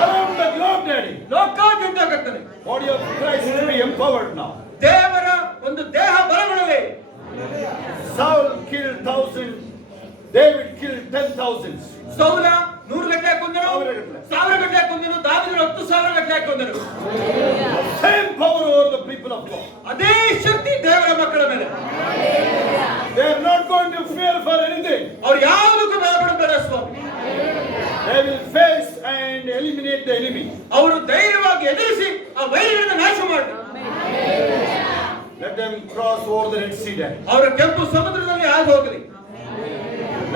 Around the globe, Daddy. ಲೋಕಾದ್ಯಂತ ಕರ್ತನೆ. Body of Christ to be empowered now. ದೇವರ ಒಂದು ದೇಹ ಬಲಗೊಳ್ಳಲಿ. Saul killed 1,000, David killed 10,000s. ಸೌಲ 100 ಗಟ್ಟಲೆ ಕೊಂದನು, 1000 ಗಟ್ಟಲೆ ಕೊಂದನು, ದಾವೀದನು 10,000 ಗಟ್ಟಲೆ ಕೊಂದನು. Same power over the people of God. ಅದೇ ಶಕ್ತಿ ದೇವರ ಮಕ್ಕಳ ಮೇಲೆ. They are not going to fear for anything. ಅವ್ರು ಯಾವುದಕ್ಕೂ ಭಯಪಡಬೇಡ ಸ್ವಾಮಿ. They will face and eliminate the enemy. ಅವರು ಧೈರ್ಯವಾಗಿ ಎದುರಿಸಿ ಆ ವೈರಿಗಳನ್ನು ನಾಶ ಮಾಡಿ. them cross over the Red Sea there. ಅವರ ಕೆಂಪು ಸಮುದ್ರದಲ್ಲಿ ಹಾದು ಹೋಗಲಿ.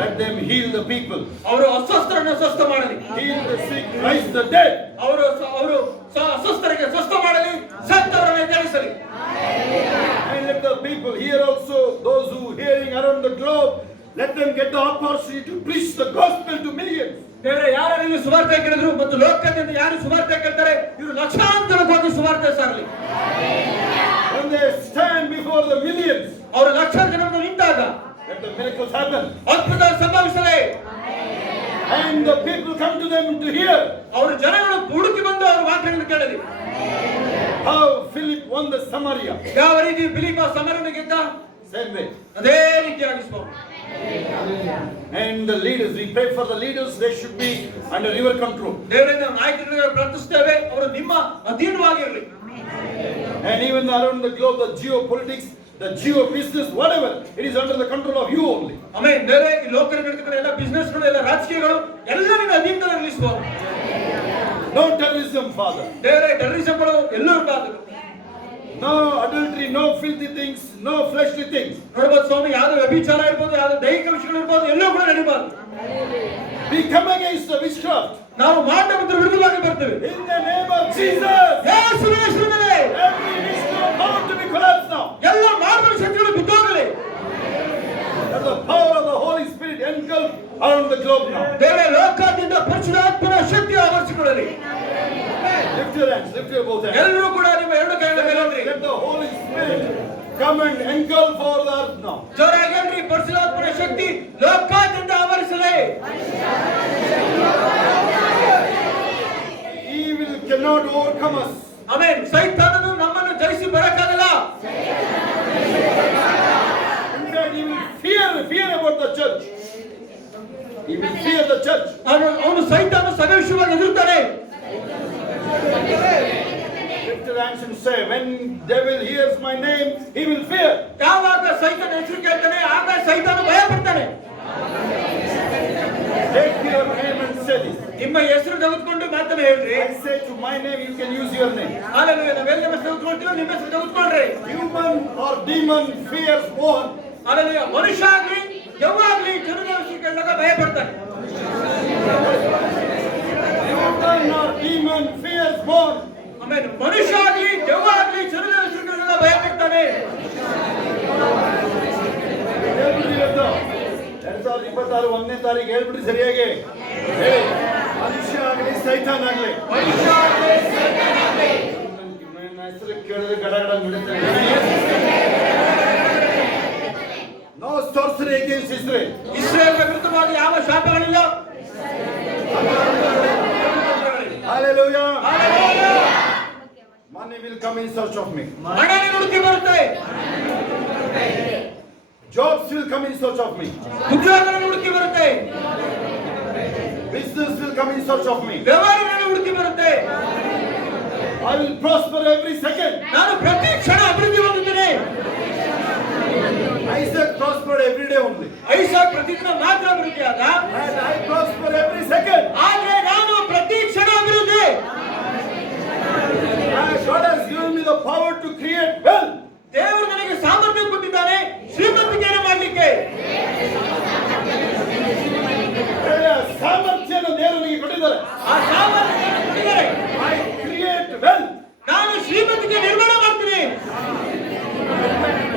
Let them heal the people. ಅವರು ಅಸ್ವಸ್ಥರನ್ನು ಸ್ವಸ್ಥ ಮಾಡಲಿ. Heal the sick, rise the dead. ಅವರು ಅಸ್ವಸ್ಥರಿಗೆ ಸ್ವಸ್ಥ ಮಾಡಲಿ, ಸತ್ತವರನ್ನು ಎದ್ದೇಳಿಸಲಿ. And let the people here also, those who hearing around the globe, let them get the opportunity to preach the gospel to millions. ದೇವರೇ, ಯಾರು ಸುವಾರ್ತೆ ಕೇಳಿದ್ರು ಮತ್ತು ಲೋಕದಿಂದ ಯಾರು ಸುವಾರ್ತೆ ಕೇಳ್ತಾರೆ, ಇವರು ಲಕ್ಷಾಂತರಕ್ಕೆ ಹೋಗಿ ಸುವಾರ್ತೆ ಸಾರಲಿ. When they stand before the millions, ಅವರು ಲಕ್ಷಾಂತರ ಜನರು ನಿಂತಾಗ let the miracles happen. ಅದ್ಭುತ ಸಂಭವಿಸಲಿ. And the people come to them to hear. ಅವರು ಜನಗಳು ಹುಡುಕಿ ಬಂದು ಅವರ ವಾಕ್ಯಗಳನ್ನು ಕೇಳಲಿ. How Philip won the Samaria. ಯಾವ ರೀತಿ ಫಿಲಿಪ ಸಮರವನ್ನು ಗೆದ್ದ, Same way. ಅದೇ ರೀತಿಯಾಗಿ ಸ್ವಾಮಿ. And the leaders, we pray for the leaders, they should be under your control. ದೇವರಿಂದ ನಾಯಕರಿಗೆ ಪ್ರಾರ್ಥಿಸುತ್ತೇವೆ, ಅವರು ನಿಮ್ಮ ಅಧೀನವಾಗಿರಲಿ. And even around the globe, the geopolitics, the geo business, whatever, it is under the control of you only. Amen. ದೇವರೇ, ಈ ಲೋಕದಲ್ಲಿ ನಡೀತಿರೋ ಎಲ್ಲ ಬಿಸಿನೆಸ್ಗಳು, ಎಲ್ಲ ರಾಜಕೀಯಗಳು ಎಲ್ಲ ನಿನ್ನ ಅಧೀನದಲ್ಲಿ ಸ್ವಾಮಿ. No terrorism, Father. ದೇವರೇ, ಟೆರರಿಸಂಗಳು ಎಲ್ಲೂ ಇರಬಾರದು. No adultery, no filthy things, no fleshly things. ನೋಡಬಹುದು ಸ್ವಾಮಿ, ಯಾವ್ದು ವ್ಯಭಿಚಾರ ಇರ್ಬೋದು, ಯಾವ್ದು ದೈಹಿಕ ವಿಷಯಗಳು ಇರ್ಬೋದು, ಎಲ್ಲೂ ಕೂಡ ನಡೀಬಾರದು. We come against the witchcraft. ನಾವು ಮಾಟ ಮತ್ತು ವಿರುದ್ಧವಾಗಿ ಬರ್ತೇವೆ. In the name of Jesus. ಯೇಸುವಿನ ಹೆಸರಿನಲ್ಲಿ Every witchcraft power to be collapsed now. ಎಲ್ಲ ಮಾಟದ ಶಕ್ತಿಗಳು ಬಿದ್ದೋಗಲಿ. Let the power of the Holy Spirit engulf around the globe now. ದೇವರೇ, ಲೋಕದಿಂದ ಪರಿಶುದ್ಧಾತ್ಮನ ಶಕ್ತಿ ಆವರಿಸಿಕೊಳ್ಳಲಿ. Lift your hands, lift your both hands. ಎಲ್ಲರೂ ಕೂಡ ನಿಮ್ಮ ಎರಡು ಕೈಗಳ ಮೇಲೆ ಇಡ್ರಿ. Let the Holy Spirit come and engulf all the earth now. ಜೋರಾಗಿ ಹೇಳ್ರಿ, ಪರಿಶುದ್ಧಾತ್ಮನ ಶಕ್ತಿ ಲೋಕದಿಂದ ಆವರಿಸಲಿ. Evil cannot overcome us. Amen. ಸೈತಾನನು ನಮ್ಮನ್ನು ಜಯಿಸಿ ಬರಕ್ಕಾಗಲ್ಲ. In fact, he will fear about the church. He will fear the church. ಅವನು ಸೈತಾನ ಸವಿಶೇಷವಾಗಿ ಎದುರುತ್ತಾನೆ. Lift your hands and say, when devil hears my name, he will fear. ಯಾವಾಗ ಸೈತಾನ ಹೆಸರು ಕೇಳ್ತಾನೆ, ಆಗ ಸೈತಾನ ಭಯ ಪಡ್ತಾನೆ. Take your name and say this. ನಿಮ್ಮ ಹೆಸರು ತೆಗೆದುಕೊಂಡು ಮಾತನ್ನ ಹೇಳ್ರಿ. I say to my name, you can use your name. Hallelujah. ನಾವೆಲ್ಲ ನಮ್ಮ ಹೆಸರು ತೆಗೆದುಕೊಳ್ತೀವಿ, ನಿಮ್ಮ ಹೆಸರು ತೆಗೆದುಕೊಳ್ರಿ. Human or demon fears Mohan. Hallelujah. ಮನುಷ್ಯ ಆಗ್ಲಿ ಯಾವಾಗ್ಲಿ ಜನರ ಹೆಸರು ಕೇಳಿದಾಗ ಭಯ ಪಡ್ತಾನೆ. Human or demon fears Mohan. Amen. ಮನುಷ್ಯ ಆಗ್ಲಿ ಯಾವಾಗ್ಲಿ ಜನರ ಹೆಸರು ಕೇಳಿದಾಗ ಭಯ ಪಡ್ತಾನೆ. 2026 1ನೇ ತಾರೀಕು ಹೇಳ್ಬಿಟ್ರಿ ಸರಿಯಾಗಿ. ಮನುಷ್ಯ ಆಗಲಿ ಸೈತಾನ್ ಆಗಲಿ, ನನ್ನ ಹೆಸರು ಕೇಳಿದ್ರೆ ಗಡಗಡ ಬಿಡುತ್ತೆ. No sorcery against Israel. ಇಸ್ರೇಲ್ಗೆ ವಿರುದ್ಧವಾಗಿ ಯಾವ ಶಾಪಗಳಿಲ್ಲ. Hallelujah. Money will come in search of me. ಹಣ ಹುಡುಕಿ ಬರುತ್ತೆ. Jobs will come in search of me. ಉದ್ಯೋಗಗಳನ್ನು ಹುಡುಕಿ ಬರುತ್ತೆ. Business will come in search of me. ವ್ಯವಹಾರಗಳನ್ನು ಹುಡುಕಿ ಬರುತ್ತೆ. I will prosper every second. ನಾನು ಪ್ರತಿ ಕ್ಷಣ ಅಭಿವೃದ್ಧಿ ಹೊಂದುತ್ತೇನೆ. Isaac prospered every day only. Isaac ಪ್ರತಿದಿನ ಮಾತ್ರ ಅಭಿವೃದ್ಧಿಯಾದ. And I prosper every second. ಆದ್ರೆ ನಾನು ಪ್ರತಿ ಕ್ಷಣ ಅಭಿವೃದ್ಧಿ. God has given me the power to create wealth. ದೇವರು ನನಗೆ ಸಾಮರ್ಥ್ಯ ಕೊಟ್ಟಿದ್ದಾನೆ ಶ್ರೀಮಂತಿಕೆಯನ್ನು ಮಾಡಲಿಕ್ಕೆ. ಸಾಮರ್ಥ್ಯನ ದೇವರಿಗೆ ಕೊಟ್ಟಿದ್ದಾರೆ. ಆ ಸಾಮರ್ಥ್ಯವನ್ನು ಕೊಟ್ಟಿದ್ದಾರೆ. I create wealth. ನಾನು ಶ್ರೀಮಂತಿಕೆ ನಿರ್ಮಾಣ ಮಾಡ್ತೀನಿ.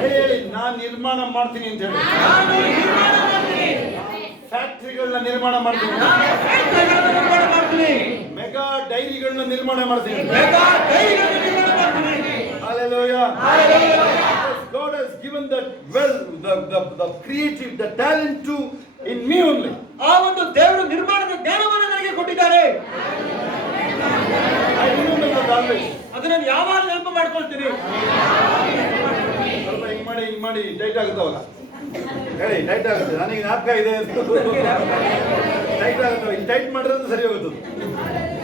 ಹೇಳಿ, ನಾನು ನಿರ್ಮಾಣ ಮಾಡ್ತೀನಿ ಅಂತ ಹೇಳಿ. ನಾನು ನಿರ್ಮಾಣ ಮಾಡ್ತೀನಿ. ಫ್ಯಾಕ್ಟರಿಗಳನ್ನ ನಿರ್ಮಾಣ ಮಾಡ್ತೀನಿ. ನಾನು ಫ್ಯಾಕ್ಟರಿಗಳನ್ನು ನಿರ್ಮಾಣ ಮಾಡ್ತೀನಿ. ಮೆಗಾ ಡೈರಿಗಳನ್ನ ನಿರ್ಮಾಣ ಮಾಡ್ತೀನಿ. ಮೆಗಾ ಡೈರಿಗಳನ್ನು ನಿರ್ಮಾಣ ಮಾಡ್ತೀನಿ. Hallelujah. Hallelujah. God has given that wealth, the creative, the talent to in me only. ಆ ಒಂದು ದೇವರು ನಿರ್ಮಾಣದ ಜ್ಞಾನವನ್ನು ನನಗೆ ಕೊಟ್ಟಿದ್ದಾರೆ. I remember that always. ಅದನ್ನ ಯಾವಾಗ ನೆನಪು ಮಾಡ್ಕೊಳ್ತೀನಿ. ಸ್ವಲ್ಪ ಹಿಂಗ್ ಮಾಡಿ ಟೈಟ್ ಆಗುತ್ತೆ ಅವಾಗ. ಹೇಳಿ, ಟೈಟ್ ಆಗುತ್ತೆ. ನನಗೆ ನಾಟಕ ಇದೆ ಟೈಟ್ ಆಗುತ್ತೆ. ಇಲ್ಲಿ ಟೈಟ್ ಮಾಡಿದ್ರೆ ಸರಿ ಹೋಗುತ್ತೆ.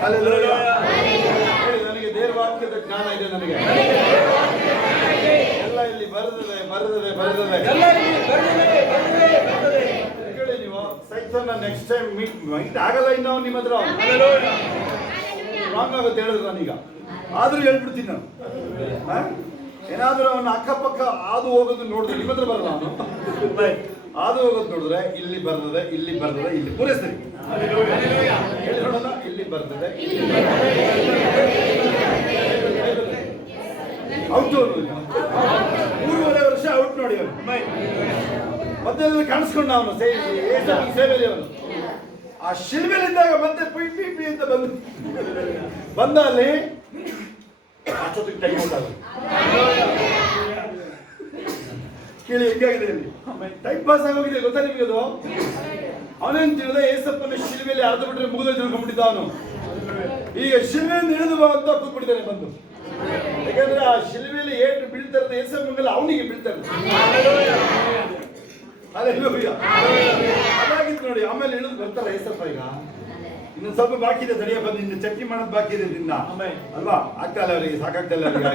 Hallelujah. ಹೇಳಿ, ನನಗೆ ದೇವರ ವಾಕ್ಯದ ಜ್ಞಾನ ಇದೆ. ನನಗೆ ಎಲ್ಲ ಇಲ್ಲಿ ಬರೆದಿದೆ. ಕೇಳಿ ನೀವು ಸೈತಾನ ನೆಕ್ಸ್ಟ್ ಟೈಮ್ ಮೀಟ್ ಆಗಲ್ಲ ಇನ್ನು ನಿಮ್ಮ ಹತ್ರ. ರಾಂಗ್ ಆಗುತ್ತೆ ಹೇಳಿದ್ರು ನಾನೀಗ. ಆದ್ರೂ ಹೇಳ್ಬಿಡ್ತೀನಿ ನಾನು. ಏನಾದ್ರೂ ಅವನ ಅಕ್ಕಪಕ್ಕ ಹಾದು ಹೋಗೋದು ನೋಡಿದ್ರೆ ನಿಮ್ಮ ಹತ್ರ ಬರಲ್ಲ ಅವನು. ಹಾದು ಹೋಗೋದು ನೋಡಿದ್ರೆ ಇಲ್ಲಿ ಬರ್ತದೆ, ಇಲ್ಲಿ ಬರ್ತದೆ, ಇಲ್ಲಿ ಪೂರೈಸ್ತೀರಿ. ಹೇಳಿ ನೋಡೋಣ, ಇಲ್ಲಿ ಬರ್ತದೆ, ಔಟ್. 3.5 ವರ್ಷ ಔಟ್ ನೋಡಿ ಅವನು. ಮತ್ತೆ ಕಾಣಿಸ್ಕೊಂಡ ಅವನು ಸೇವೆಯಲ್ಲಿ ಅವನು. ಆ ಶಿಲ್ಬೆಲಿದ್ದಾಗ ಮತ್ತೆ ಪಿ ಪಿ ಪಿ ಅಂತ ಬಂದ ಅಲ್ಲಿ ಅಷ್ಟೊತ್ತಿಗೆ ಟೈಮ್ ಉಂಟಾಗ ಕೇಳಿ ಹೆಂಗಾಗಿದೆ ಅಲ್ಲಿ ಟೈಮ್ ಪಾಸ್ ಆಗೋಗಿದೆ. ಗೊತ್ತಾ ನಿಮಗೆ ಅದು? ಅವನೇನು ತಿಳಿದ ಏಸಪ್ಪನ ಶಿಲ್ಬೆಯಲ್ಲಿ ಅರ್ಧ ಬಿಟ್ಟರೆ ಮುಗಿದ ತಿಳ್ಕೊಂಡ್ಬಿಟ್ಟಿದ್ದ ಅವನು. ಈಗ ಶಿಲ್ಬೆಯಿಂದ ಇಳಿದು ಬಾ ಅಂತ ಕೂತ್ಬಿಟ್ಟಿದ್ದಾನೆ ಬಂದು. ಯಾಕಂದ್ರೆ ಆ ಶಿಲ್ಬೆಯಲ್ಲಿ ಏಟು ಬೀಳ್ತಾರೆ ಏಸಪ್ಪಂಗೆಲ್ಲ ಅವನಿಗೆ ಬೀಳ್ತಾರೆ. ಅದಾಗಿತ್ತು ನೋಡಿ. ಆಮೇಲೆ ಇಳಿದು ಬರ್ತಾರ ಏಸಪ್ಪ. ಈಗ ಇನ್ನೊಂದು ಸ್ವಲ್ಪ ಬಾಕಿ ಇದೆ, ತಡಿಯ ಬಂದು ಇನ್ನು ಚಟ್ನಿ ಮಾಡೋದು ಬಾಕಿ ಇದೆ ದಿನ ಅಲ್ವಾ? ಆಗ್ತಾಯಿಲ್ಲ ಅವರಿಗೆ, ಸಾಕಾಗ್ತಾಯಿಲ್ಲ ಅವರಿಗೆ.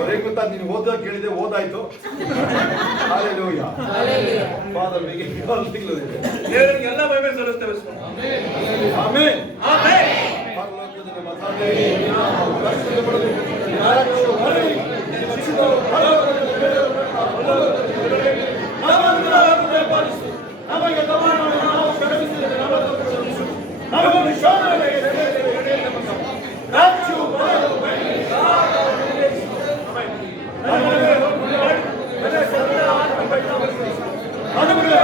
ಅವ್ರಿಗೆ ಗೊತ್ತಾ, ನೀನು ಓದೋ ಕೇಳಿದೆ, ಓದಾಯ್ತು. ಹಾಲೆಲೂಯಾ. ಫಾದರ್ ಬೇಗ ಎಲ್ಲ ಬೈಬಲ್ ಸಲ್ಲಿಸ್ತೇವೆ. ಆಮೆನ್. ನಮಗೆ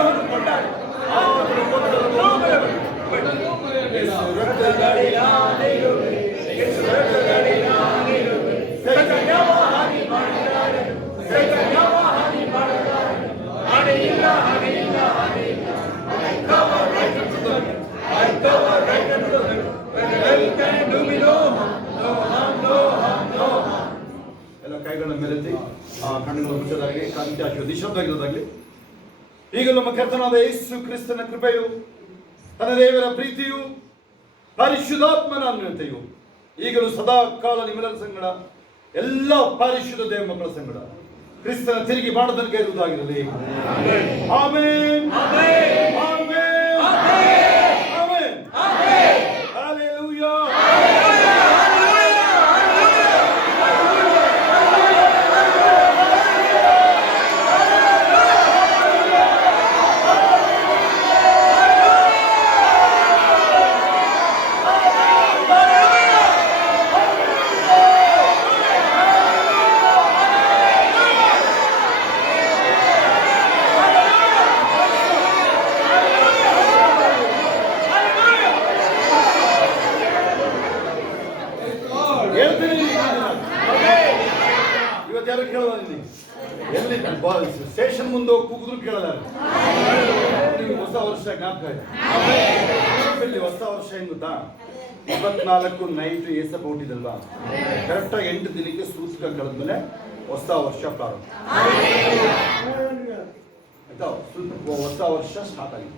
ಎಲ್ಲ ಕೈಗಳ ಮೇಲೆತ್ತಿ ಕಣ್ಣುಗಳು ಮುಚ್ಚೋದಾಗಲಿ, ಕಾಂತಿ ಹಾಕಿ ನಿಶಬ್ದವಾಗಿರೋದಾಗಲಿ. ಈಗ ನಮ್ಮ ಕರ್ತನಾದ ಯೇಸು ಕ್ರಿಸ್ತನ ಕೃಪೆಯು, ತನ್ನ ದೇವರ ಪ್ರೀತಿಯು, ಪರಿಶುದ್ಧಾತ್ಮನ ಅನ್ಯತೆಯು ಈಗಲೂ ಸದಾ ಕಾಲ ನಿಮ್ಮೆಲ್ಲರ ಸಂಗಡ, ಎಲ್ಲ ಪರಿಶುದ್ಧ ದೇವ ಮಕ್ಕಳ ಸಂಗಡ ಕ್ರಿಸ್ತನ ತಿರುಗಿ ಮಾಡದನ್ನು ಕೈರುವುದಾಗಿರಲಿ. Amen. Amen. Amen. Amen. Hallelujah. ಇವತ್ತು ಯಾರು ಕೇಳಲ್ಲ, ಎಲ್ಲಿ ಸ್ಟೇಷನ್ ಮುಂದೆ ಹೋಗಿ ಕೂಗಿದ್ರು ಕೇಳಲ್ಲ. ನಿಮ್ಗೆ ಹೊಸ ವರ್ಷ ಜ್ಞಾಪಕ ಇದೆ. ಹೊಸ ವರ್ಷ ಏನ್ ಗೊತ್ತಾ? 24 ನೈಟ್ ಏಸಪ್ಪ ಹುಟ್ಟಿದಲ್ವಾ, ಕರೆಕ್ಟಾಗಿ 8 ದಿನಕ್ಕೆ ಸೂಚಕ ಕಳೆದ್ಮೇಲೆ ಹೊಸ ವರ್ಷ ಪ್ರಾರಂಭ ಆಯ್ತಾ? ಹೊಸ ವರ್ಷ ಸ್ಟಾರ್ಟ್ ಆಗಿದೆ.